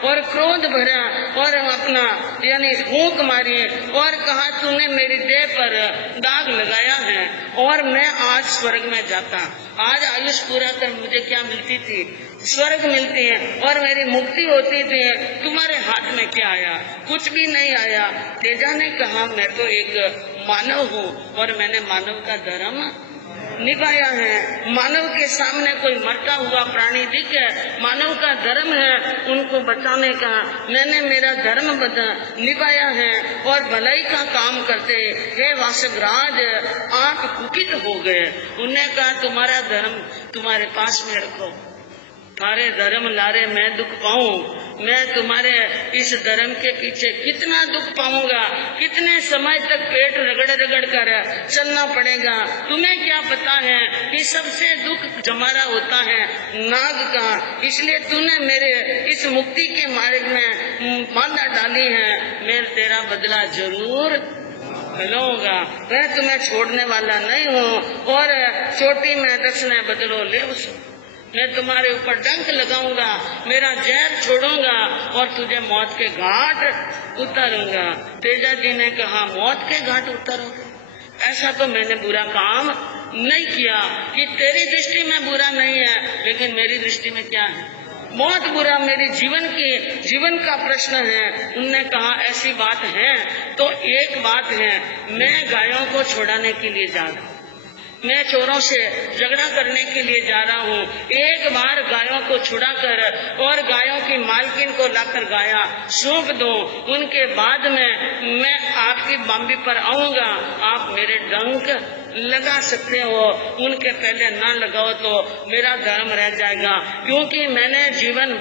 और क्रोध भरा और अपना यानी फूंक मारी और कहा, तूने मेरी देह पर दाग लगाया है और मैं आज स्वर्ग में जाता। आज आयुष पूरा कर मुझे क्या मिलती थी? स्वर्ग मिलती है और मेरी मुक्ति होती थी। तुम्हारे हाथ में क्या आया? कुछ भी नहीं आया। तेजा ने कहा, मैं तो एक मानव हूँ और मैंने मानव का धर्म निभाया है। मानव के सामने कोई मरता हुआ प्राणी दिखे, मानव का धर्म है उनको बचाने का। मैंने मेरा धर्म निभाया है और भलाई का काम करते। हे वासकराज, आप कुपित हो गए। उन्होंने कहा, तुम्हारा धर्म तुम्हारे पास में रखो, थारे धर्म लारे मैं दुख पाऊं। मैं तुम्हारे इस धर्म के पीछे कितना दुख पाऊंगा, कितने समय तक पेट रगड़ रगड़ कर चलना पड़ेगा। तुम्हें क्या पता है कि सबसे दुख जमारा होता है नाग का। इसलिए तूने मेरे इस मुक्ति के मार्ग में बाधा डाली है। मैं तेरा बदला जरूर लूंगा। मैं तुम्हें छोड़ने वाला नहीं हूँ और चोटी में दक्षिण बदलो ले उसको। मैं तुम्हारे ऊपर डंक लगाऊंगा, मेरा जहर छोड़ूंगा और तुझे मौत के घाट उतारूंगा। तेजा जी ने कहा, मौत के घाट उतारोगे? ऐसा तो मैंने बुरा काम नहीं किया। कि तेरी दृष्टि में बुरा नहीं है, लेकिन मेरी दृष्टि में क्या है? बहुत बुरा। मेरे जीवन का प्रश्न है। उनने कहा, ऐसी बात है तो एक बात है, मैं गायों को छुड़ाने के लिए जा रहा हूँ, मैं चोरों से झगड़ा करने के लिए जा रहा हूँ। एक बार गायों को छुड़ाकर और गायों की मालकिन को लाकर गाया सौंप दो, उनके बाद में मैं आपकी बाम्बी पर आऊंगा। आप मेरे डंक लगा सकते हो, उनके पहले ना लगाओ तो मेरा धर्म रह जाएगा। क्योंकि मैंने जीवन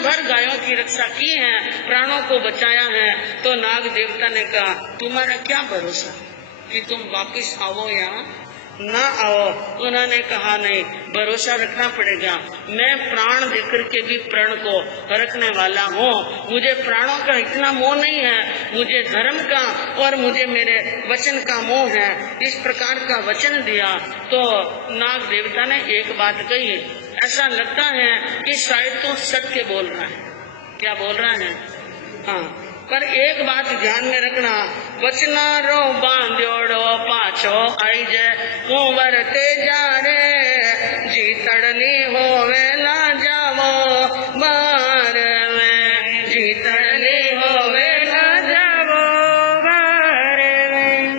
भर गायों की रक्षा की है, प्राणों को बचाया है। तो नाग देवता ने कहा, तुम्हारा क्या भरोसा कि तुम वापिस आओ या ना आओ? उन्होंने कहा, नहीं, भरोसा रखना पड़ेगा। मैं प्राण देकर के भी प्राण को रखने वाला हूँ। मुझे प्राणों का इतना मोह नहीं है, मुझे धर्म का और मुझे मेरे वचन का मोह है। इस प्रकार का वचन दिया तो नाग देवता ने एक बात कही। ऐसा लगता है कि शायद तो सत्य बोल रहा है। क्या बोल रहा है? हाँ, पर एक बात ध्यान में रखना, वचनारो बांध्योड़ो पाछो आई जय कुंवर तेजा रे, जीतड़नी होवे ना जावो बार में, जीतड़नी होवे ना जावो बार में।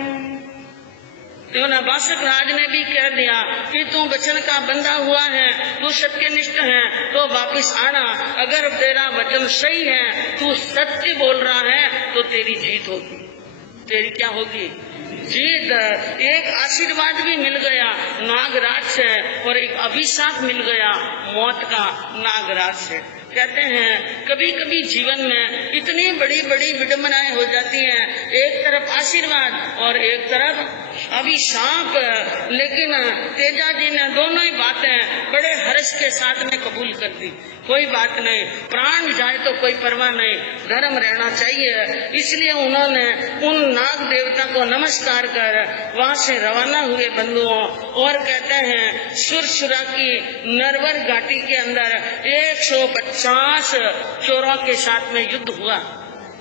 तो ना बासक राज ने भी कह दिया कि तू वचन का बंधा हुआ है, तू सत्यनिष्ठ है, तो वापिस आना। अगर तेरा वचन सही है, तू सत्य बोल रहा है, तो तेरी जीत होगी। तेरी क्या होगी? जीत, एक आशीर्वाद भी मिल गया नागराज से और एक अभिशाप मिल गया मौत का नागराज से। कहते हैं कभी कभी जीवन में इतनी बड़ी बड़ी विडंबनाएं हो जाती हैं, एक तरफ आशीर्वाद और एक तरफ अभिशाप, लेकिन तेजा जी ने दोनों ही बातें बड़े हर्ष के साथ में कबूल कर दी। कोई बात नहीं, प्राण जाए तो कोई परवाह नहीं, धर्म रहना चाहिए। इसलिए उन्होंने उन नाग देवता को नमस्कार कर वहाँ से रवाना हुए बंधुओं। और कहते हैं सुरसुरा की नरवर घाटी के अंदर 150 चोरों के साथ में युद्ध हुआ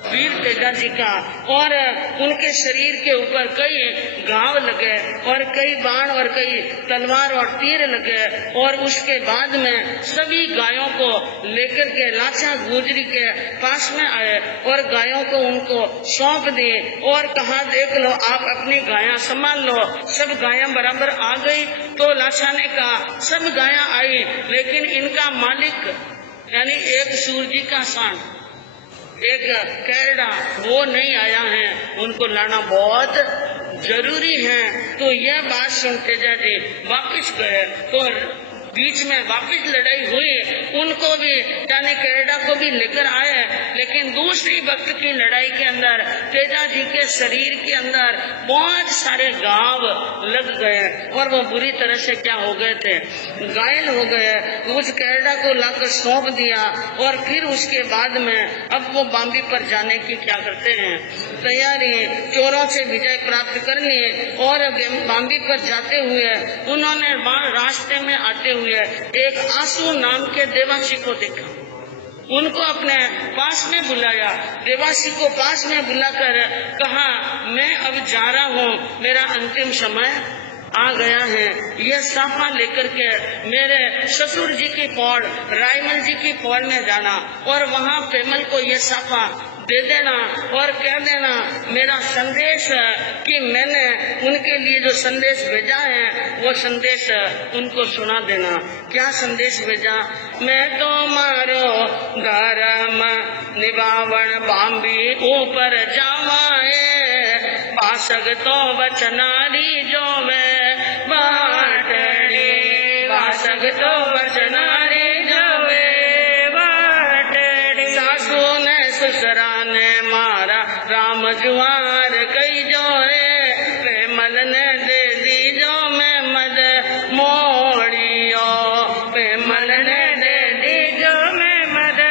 वीर तेजा जी का, और उनके शरीर के ऊपर कई घाव लगे और कई बाण और कई तलवार और तीर लगे। और उसके बाद में सभी गायों को लेकर के लाचा गुजरी के पास में आए और गायों को उनको सौंप दी और कहा देख लो आप अपनी गायां संभाल लो। सब गायां बराबर आ गई तो लाचा ने कहा सब गायां आई, लेकिन इनका मालिक यानी एक सूरजी का सांड, एक कैरडा, वो नहीं आया है, उनको लाना बहुत जरूरी है। तो यह बात सुन तेजा जी वापिस गए तो बीच में वापिस लड़ाई हुई, उनको भी यानी कैनेडा को भी लेकर आए, लेकिन दूसरी वक्त की लड़ाई के अंदर तेजा जी के शरीर के अंदर बहुत सारे घाव लग गए और वो बुरी तरह से क्या हो गए थे, घायल हो गए। उस कैनेडा को लाकर सौंप दिया और फिर उसके बाद में अब वो बॉम्बे पर जाने की क्या करते हैं तैयारी, चोरों से विजय प्राप्त करनी। और बॉम्बे पर जाते हुए उन्होंने रास्ते में आते हुए एक आंसू नाम के देवासी को देखा, उनको अपने पास में बुलाया। देवासी को पास में बुलाकर कहा मैं अब जा रहा हूँ, मेरा अंतिम समय आ गया है, यह साफा लेकर के मेरे ससुर जी की पौड़ रायमल जी की पौड़ में जाना और वहाँ पेमल को यह साफा दे देना और कह देना मेरा संदेश कि मैंने उनके लिए जो संदेश भेजा है वो संदेश उनको सुना देना। क्या संदेश भेजा? मैं तो मारो धर्म निभावन बाम्बी ऊपर जावाए, पासग तो वचनारी जो वे बाटड़ी, पासग तो वचनारी जो वे बाटड़ी। सासू ने ससुरा ने मारा राम जुआर कई जो है, प्रेमल ने दे दी जो मैं मद मोड़ियो, प्रेमल ने दे दी जो मैं मद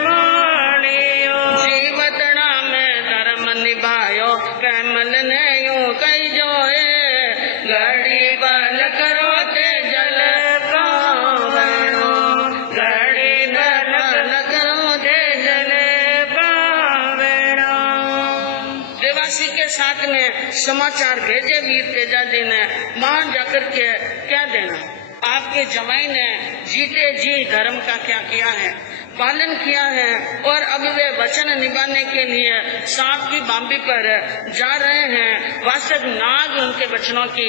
मोड़ियो। जीवतना में धर्म निभायो, प्रेमल ने यूं कई जो है, घड़ी बल करो ते जल पावनो, घड़ी बल करो ते जल पावनो। देवासी के साथ में समाचार भेजे वीर तेजा जी ने, वहां जाकर के क्या देना, आपके जमाई ने जीते जी धर्म का क्या किया है, पालन किया है और अब वे वचन निभाने के लिए सांप की बाम्बी पर जा रहे हैं। वास्तव नाग उनके वचनों की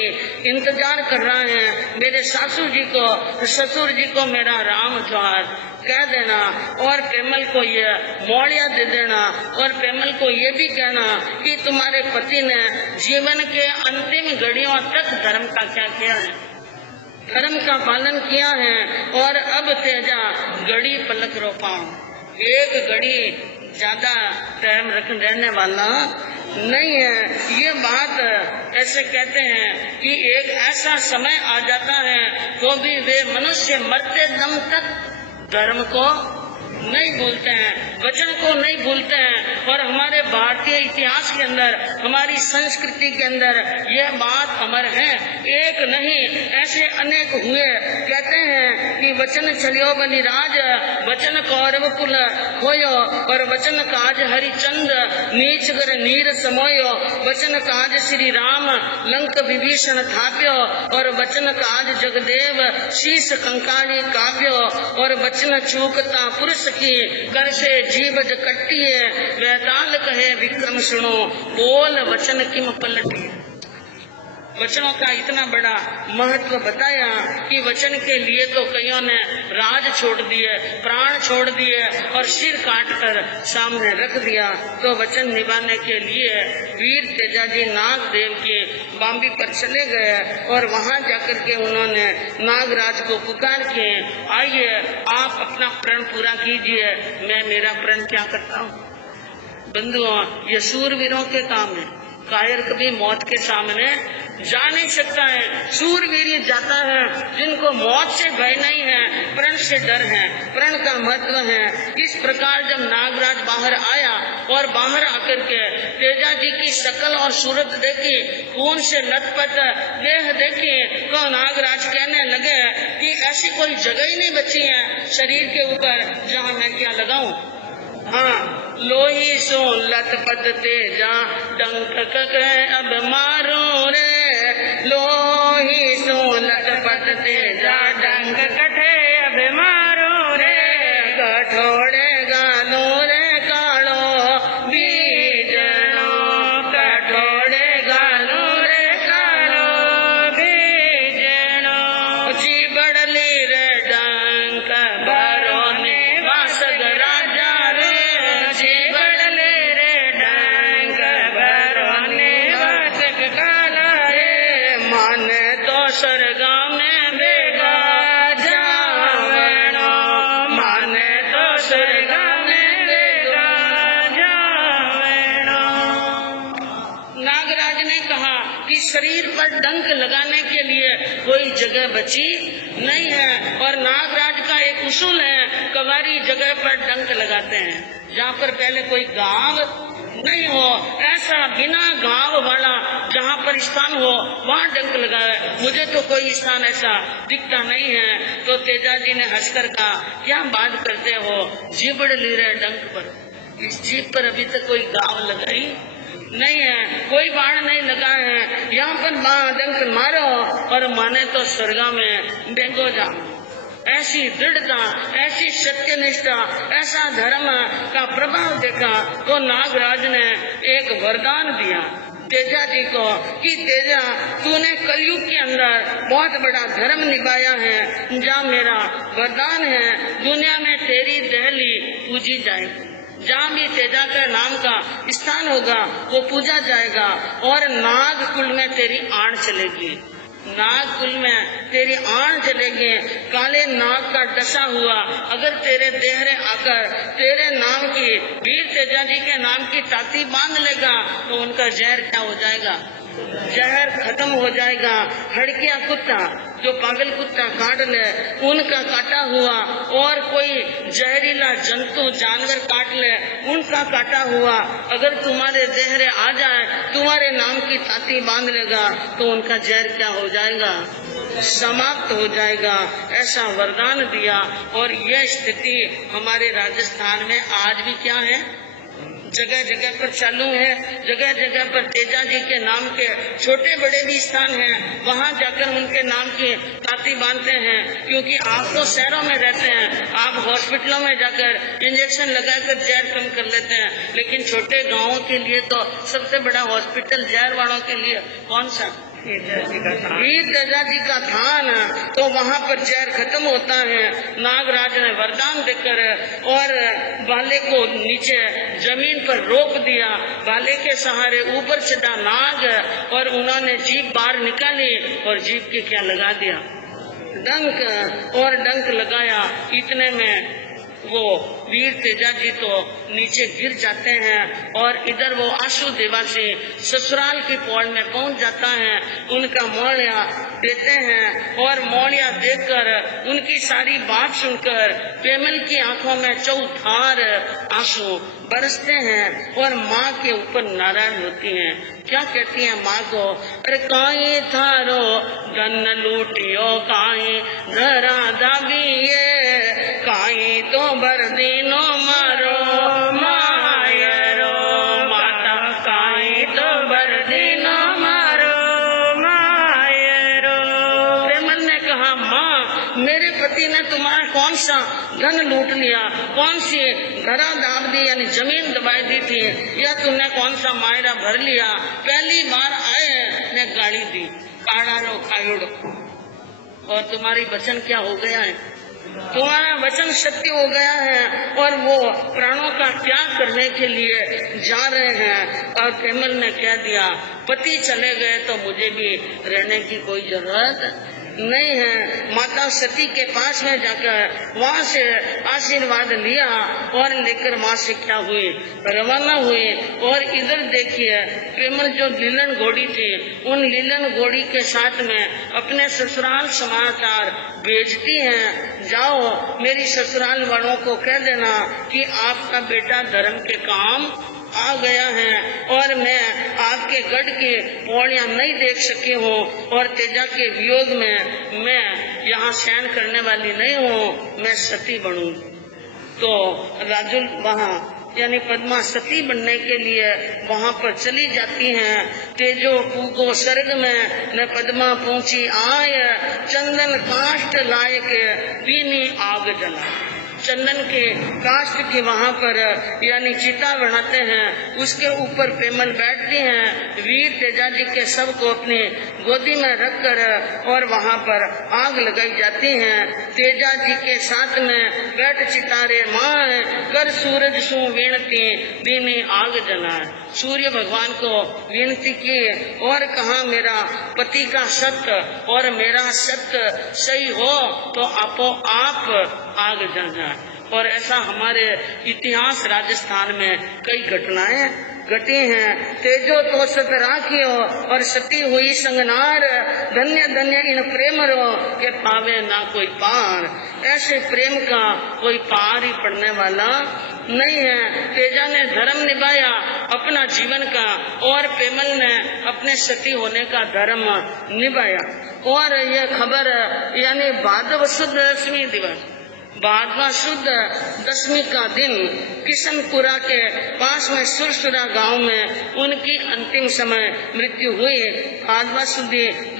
इंतजार कर रहे हैं। मेरे सासू जी को ससुर जी को मेरा राम जोहार कह देना और पेमल को ये मोड़िया दे देना और पेमल को ये भी कहना कि तुम्हारे पति ने जीवन के अंतिम घड़ियों तक धर्म का क्या किया है, धर्म का पालन किया है। और अब तेजा घड़ी पलक रो पाऊं, एक घड़ी ज्यादा टाइम रहने वाला नहीं है। ये बात ऐसे कहते हैं कि एक ऐसा समय आ जाता है तो भी वे मनुष्य मरते दम तक धर्म को नहीं भूलते हैं, वचन को नहीं भूलते हैं। और हमारे भारतीय इतिहास के अंदर, हमारी संस्कृति के अंदर यह बात अमर है, एक नहीं ऐसे अनेक हुए। कहते हैं कि वचन चलियो बलिराज, वचन कौरव कुल होयो, और वचन काज हरिचंद नीच कर नीर समोयो, वचन काज श्री राम लंक विभीषण थाप्यो, और वचन काज जगदेव शीश कंकाली काव्यो, और वचन चूकता पुरुष की कर से जीवज कट्टिए, वैताल कहे विक्रम सुनो, बोल वचन किम पलटिए। वचनों का इतना बड़ा महत्व बताया कि वचन के लिए तो कईयों ने राज छोड़ दिए, प्राण छोड़ दिए और सिर काट कर सामने रख दिया। तो वचन निभाने के लिए वीर तेजाजी नागदेव के बांबी पर चले गए और वहां जाकर के उन्होंने नागराज को पुकार के, आइए आप अपना प्रण पूरा कीजिए, मैं मेरा प्रण क्या करता हूँ। बंधुओं, ये शूरवीरों के काम है। कायर कभी मौत के सामने जा नहीं सकता है। शूरवीर जाता है जिनको मौत से भय नहीं है, प्रण से डर है, प्रण का महत्व है। इस प्रकार जब नागराज बाहर आया और बाहर आकर के तेजाजी की शक्ल और सूरत देखी, खून से लथपथ देह देखी, तो नागराज कहने लगे कि ऐसी कोई जगह ही नहीं बची है शरीर के ऊपर जहाँ मैं क्या लगाऊं। हाँ, लोही सो लथपथ तेजा डंक कके अब मारो रे, लोही सो लथपथ तेजा डंक कठे अब मारो रे, कठोड़े गालो रे कालो बीजनो, कठोड़े गालो रे कालो बीजनो, जी बड़ली रे डंक भरो ने वासग राजा, स्वर्गा में बेगा जावनो, माने तो स्वर्गा में बेगा जावनो। नागराज ने कहा कि शरीर पर डंक लगाने के लिए कोई जगह बची नहीं है, और नागराज का एक उसूल है, कवारी जगह पर डंक लगाते हैं। जहाँ पर पहले कोई गांव नहीं हो, ऐसा बिना गांव वाला जहाँ पर स्थान हो वहाँ डंक लगाए। मुझे तो कोई स्थान ऐसा दिखता नहीं है। तो तेजाजी ने हंसकर कहा, क्या बात करते हो, जिबड़ ली रहे डंक पर। इस जीप पर अभी तक कोई गांव लगाई नहीं है, कोई बाण नहीं लगा है। यहाँ पर डंक मारो और माने तो स्वर्गा में बेगो जाओ। ऐसी दृढ़ता, ऐसी सत्यनिष्ठा, ऐसा धर्म का प्रभाव देखा तो नागराज ने एक वरदान दिया तेजाजी को कि तेजा, तूने कलयुग के अंदर बहुत बड़ा धर्म निभाया है, जहाँ मेरा वरदान है, दुनिया में तेरी दहली पूजी जाएगी। जहाँ भी तेजा का नाम का स्थान होगा वो पूजा जाएगा, और नाग कुल में तेरी आड़ चलेगी। नाग कुल में तेरी आण चलेगी। काले नाग का दशा हुआ अगर तेरे देहरे आकर तेरे नाम की, वीर तेजाजी के नाम की ताती बांध लेगा तो उनका जहर क्या हो जाएगा, जहर खत्म हो जाएगा। हड़किया कुत्ता जो पागल कुत्ता काट ले, उनका काटा हुआ, और कोई जहरीला जंतु जानवर काट ले, उनका काटा हुआ अगर तुम्हारे देहरे आ जाए, तुम्हारे नाम की ताती बांध लेगा तो उनका जहर क्या हो जाएगा, समाप्त हो जाएगा। ऐसा वरदान दिया। और यह स्थिति हमारे राजस्थान में आज भी क्या है, जगह जगह पर चालू है। जगह जगह पर तेजाजी के नाम के छोटे बड़े भी स्थान हैं, वहाँ जाकर उनके नाम की ताती बांधते हैं। क्योंकि आप तो शहरों में रहते हैं, आप हॉस्पिटलों में जाकर इंजेक्शन लगाकर जहर कम कर लेते हैं, लेकिन छोटे गांवों के लिए तो सबसे बड़ा हॉस्पिटल जहर वालों के लिए कौन सा, वीर तेजाजी का थान। तो वहाँ पर जहर खत्म होता है। नागराज ने वरदान देकर और भाले को नीचे जमीन पर रोक दिया, भाले के सहारे ऊपर चढ़ा नाग, और उन्होंने जीभ बाहर निकाली और जीभ के क्या लगा दिया, डंक, और डंक लगाया। इतने में वो वीर तेजाजी तो नीचे गिर जाते हैं, और इधर वो आशु देवासी ससुराल की पौड़ में पहुंच जाता है। उनका मौलिया देते हैं, और मौलिया देकर उनकी सारी बात सुनकर पेमल की आंखों में चौधार आंसू बरसते हैं, और माँ के ऊपर नाराज होती हैं। क्या कहती है माँ को, अरे काई थारो धन लूटियो, काई धरा दाबिए, काई तो बरदीनो मारो मायरो, माता काई तो बरदीनो मारो मायरो। प्रेमल ने कहा, माँ मेरे पति ने तुम्हारा कौन सा धन लूट लिया, कौन सी घरा दाब दी यानी जमीन दबाई दी थी, या तुमने कौन सा मायरा भर लिया, पहली बार आए ने गाली दी। काढ़ा लो खायोड़ो। और तुम्हारी वचन क्या हो गया है? तुम्हारा वचन सत्य हो गया है और वो प्राणों का त्याग करने के लिए जा रहे हैं। और कैमल ने कह दिया पति चले गए तो मुझे भी रहने की कोई जरूरत नहीं है। माता सती के पास में जाकर वहाँ से आशीर्वाद लिया और लेकर वहाँ से क्या हुई, रवाना हुई। और इधर देखिए कैमल जो लीलन घोड़ी थी, उन लीलन घोड़ी के साथ में अपने ससुराल समाचार भेजती हैं। जाओ मेरी ससुराल वालों को कह देना कि आपका बेटा धर्म के काम आ गया है और मैं आपके गढ़ की पौड़ियां नहीं देख सकी हूँ और तेजा के वियोग में मैं यहाँ शयन करने वाली नहीं हूँ, मैं सती बनूं। तो राजुल वहाँ यानी पद्मा सती बनने के लिए वहाँ पर चली जाती हैं। तेजो पूगो स्वर्ग में न पद्मा पहुंची आय, चंदन काष्ठ लाए के पीनी आग जला। चंदन के काष्ठ के वहाँ पर यानी चिता बनाते हैं, उसके ऊपर पेमल बैठती हैं। वीर तेजा जी के सब को अपनी गोदी में रखकर और वहाँ पर आग लगाई जाती है। तेजा जी के साथ में बैठ चितारे माँ कर सूरज सु विनती दीनी आग जलाए। सूर्य भगवान को विनती की और कहा मेरा पति का सत्य और मेरा सत्य सही हो तो आपो आप आग जल जाए। और ऐसा हमारे इतिहास राजस्थान में कई घटनाएं घटी हैं। तेजो तो सत राखियो और सती हुई संगनार, धन्य धन्य इन प्रेम रो के पावे ना कोई पार। ऐसे प्रेम का कोई पार ही पड़ने वाला नहीं है। तेजा ने धर्म निभाया अपना जीवन का और पेमल ने अपने सती होने का धर्म निभाया। और ये खबर यानी भाद्रव शुद्ध दशमी दिवस, भादवा शुद्ध दशमी का दिन किशनपुरा के पास में सुरसुरा गांव में उनकी अंतिम समय मृत्यु हुई। भादवा शुद्ध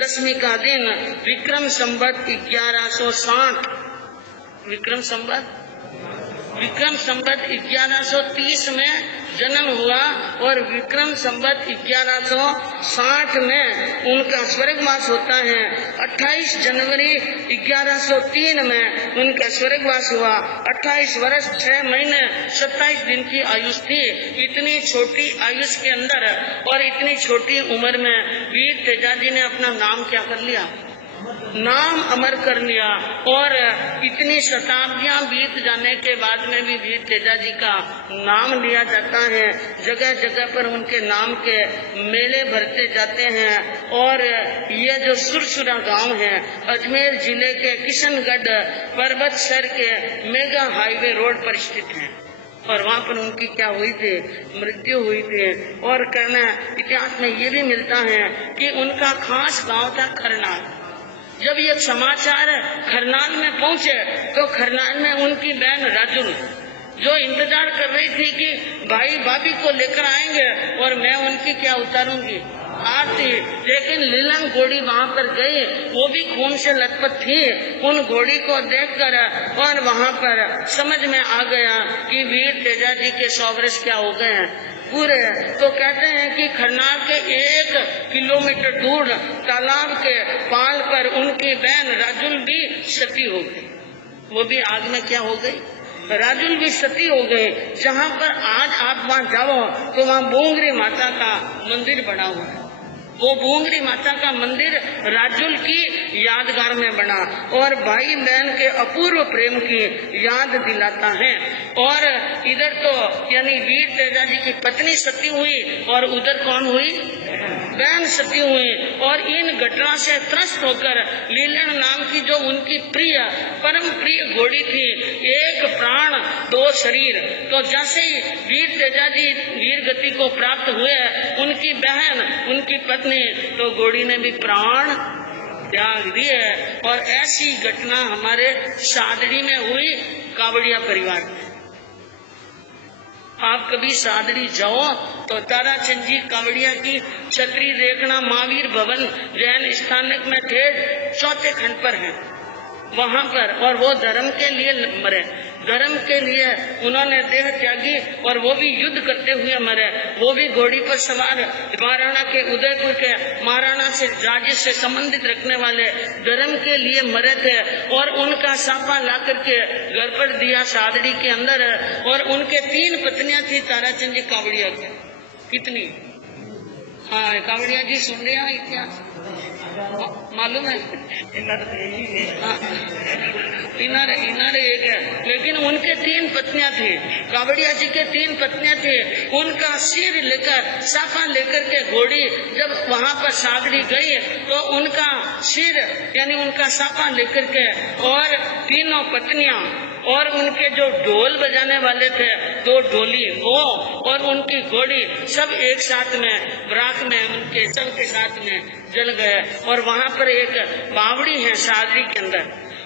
दशमी का दिन विक्रम संवत 1160 विक्रम संवत 1130 में जन्म हुआ और विक्रम संवत 1160 में उनका स्वर्गवास होता है। 28 जनवरी 1103 में उनका स्वर्गवास हुआ। 28 वर्ष 6 महीने 27 दिन की आयुष थी। इतनी छोटी आयुष के अंदर और इतनी छोटी उम्र में वीर तेजा जी ने अपना नाम क्या कर लिया, नाम अमर कर लिया। और इतनी शताब्दियां बीत जाने के बाद में भी वीर तेजा जी का नाम लिया जाता है। जगह जगह पर उनके नाम के मेले भरते जाते हैं। और ये जो सुरसुरा गांव है अजमेर जिले के किशनगढ़ पर्वत सर के मेगा हाईवे रोड पर स्थित है। और वहाँ पर उनकी क्या हुई थी, मृत्यु हुई थी। और कहना इतिहास में ये भी मिलता है कि उनका खास गांव था खरनाल। जब ये समाचार खरनाल में पहुंचे तो खरनाल में उनकी बहन राजुल जो इंतजार कर रही थी कि भाई भाभी को लेकर आएंगे और मैं उनकी क्या उतारूंगी आरती, लेकिन लीलन घोड़ी वहाँ पर गई, वो भी खून से लथपथ थी। उन घोड़ी को देखकर और वहाँ पर समझ में आ गया कि वीर तेजा जी के 100 वर्ष क्या हो गए हैं पूरे। तो कहते हैं कि खरनाल के 1 किलोमीटर दूर तालाब के पाल पर उनकी बहन राजुल भी सती हो गई। वो भी आग में क्या हो गई, राजुल भी सती हो गई। जहाँ पर आज आप वहाँ जाओ तो वहाँ बोंगरी माता का मंदिर बना हुआ है। वो बोंगरी माता का मंदिर राजुल की यादगार में बना और भाई बहन के अपूर्व प्रेम की याद दिलाता है। और इधर तो यानी वीर तेजा जी की पत्नी सती हुई और उधर कौन हुई, बहन सती हुई। और इन घटना से त्रस्त होकर लीलन नाम की जो उनकी प्रिय परम प्रिय घोड़ी थी, एक प्राण 2 शरीर, तो जैसे ही वीर तेजा जी वीर गति को प्राप्त हुए उनकी बहन उनकी पत्नी तो घोड़ी ने भी प्राण त्याग दिए। और ऐसी घटना हमारे सादड़ी में हुई कावड़िया परिवार में। आप कभी सादड़ी जाओ तो ताराचंद जी कावड़िया की छतरी देखना, महावीर भवन जैन स्थानक में ठेठ 4थे खंड पर है वहाँ पर। और वो धर्म के लिए मरे, धर्म के लिए उन्होंने देह त्यागी और वो भी युद्ध करते हुए मरे, वो भी घोड़ी पर सवार महाराणा के उदयपुर के महाराणा से राज्य से संबंधित रखने वाले धर्म के लिए मरे थे। और उनका साफा ला करके घर पर दिया सादड़ी के अंदर। और उनके 3 पत्नियां थी ताराचंद जी कावड़िया की। कितनी? हाँ, कावड़िया जी सुन रहे हैं इतिहास मालूम है? इनारे एक है, लेकिन उनके 3 पत्नियां थी। कावड़िया जी के 3 पत्नियां थी। उनका सिर लेकर साफा लेकर के घोड़ी जब वहाँ पर सागड़ी गई तो उनका सिर यानी उनका साफा लेकर के और 3 पत्नियां और उनके जो ढोल बजाने वाले थे 2 ढोली वो और उनकी घोड़ी सब एक साथ में बराक में उनके सब के साथ में जल गए। और वहाँ पर एक बावड़ी है सादड़ी के अंदर,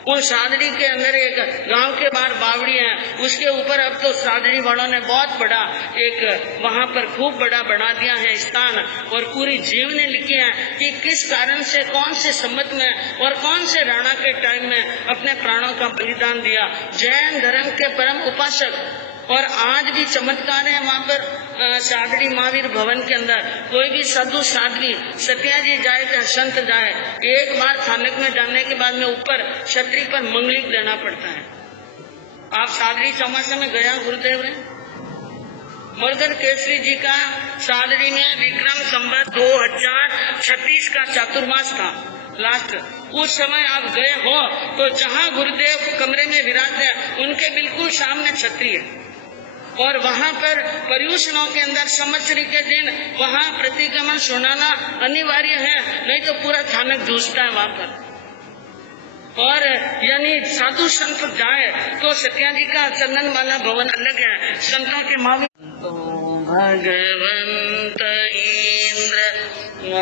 उन सादड़ी के अंदर एक गांव के बाहर बावड़ी है, उसके ऊपर अब तो सादड़ी वालों ने बहुत बड़ा एक वहाँ पर खूब बड़ा बना दिया है स्थान। और पूरी जीवनी लिखी है कि किस कारण से कौन से सम्मत में और कौन से राणा के टाइम में अपने प्राणों का बलिदान दिया। जैन धर्म के परम उपासक और आज भी चमत्कार है वहाँ पर सादड़ी महावीर भवन के अंदर। कोई भी साधु साध्वी सत्या जी जाए चाहे संत जाए, एक बार थानक में जाने के बाद में ऊपर छतरी पर मंगलिक देना पड़ता है। आप सादड़ी चौमासा में गया गुरुदेव ने? मर्दन केसरी जी का सादड़ी में विक्रम संवत 2036 का चातुर्मास था लास्ट। उस समय आप गए हो तो जहाँ गुरुदेव कमरे में विराज है उनके बिल्कुल सामने छतरी है। और वहाँ पर पर्यूषणों के अंदर संवत्सरी के दिन वहाँ प्रतिक्रमण सुनाना अनिवार्य है, नहीं तो पूरा थानक जूझता है वहाँ पर। और यानी साधु संत जाए तो सत्या जी का चंदन वाला भवन अलग है। संतों के महावीर भगवंत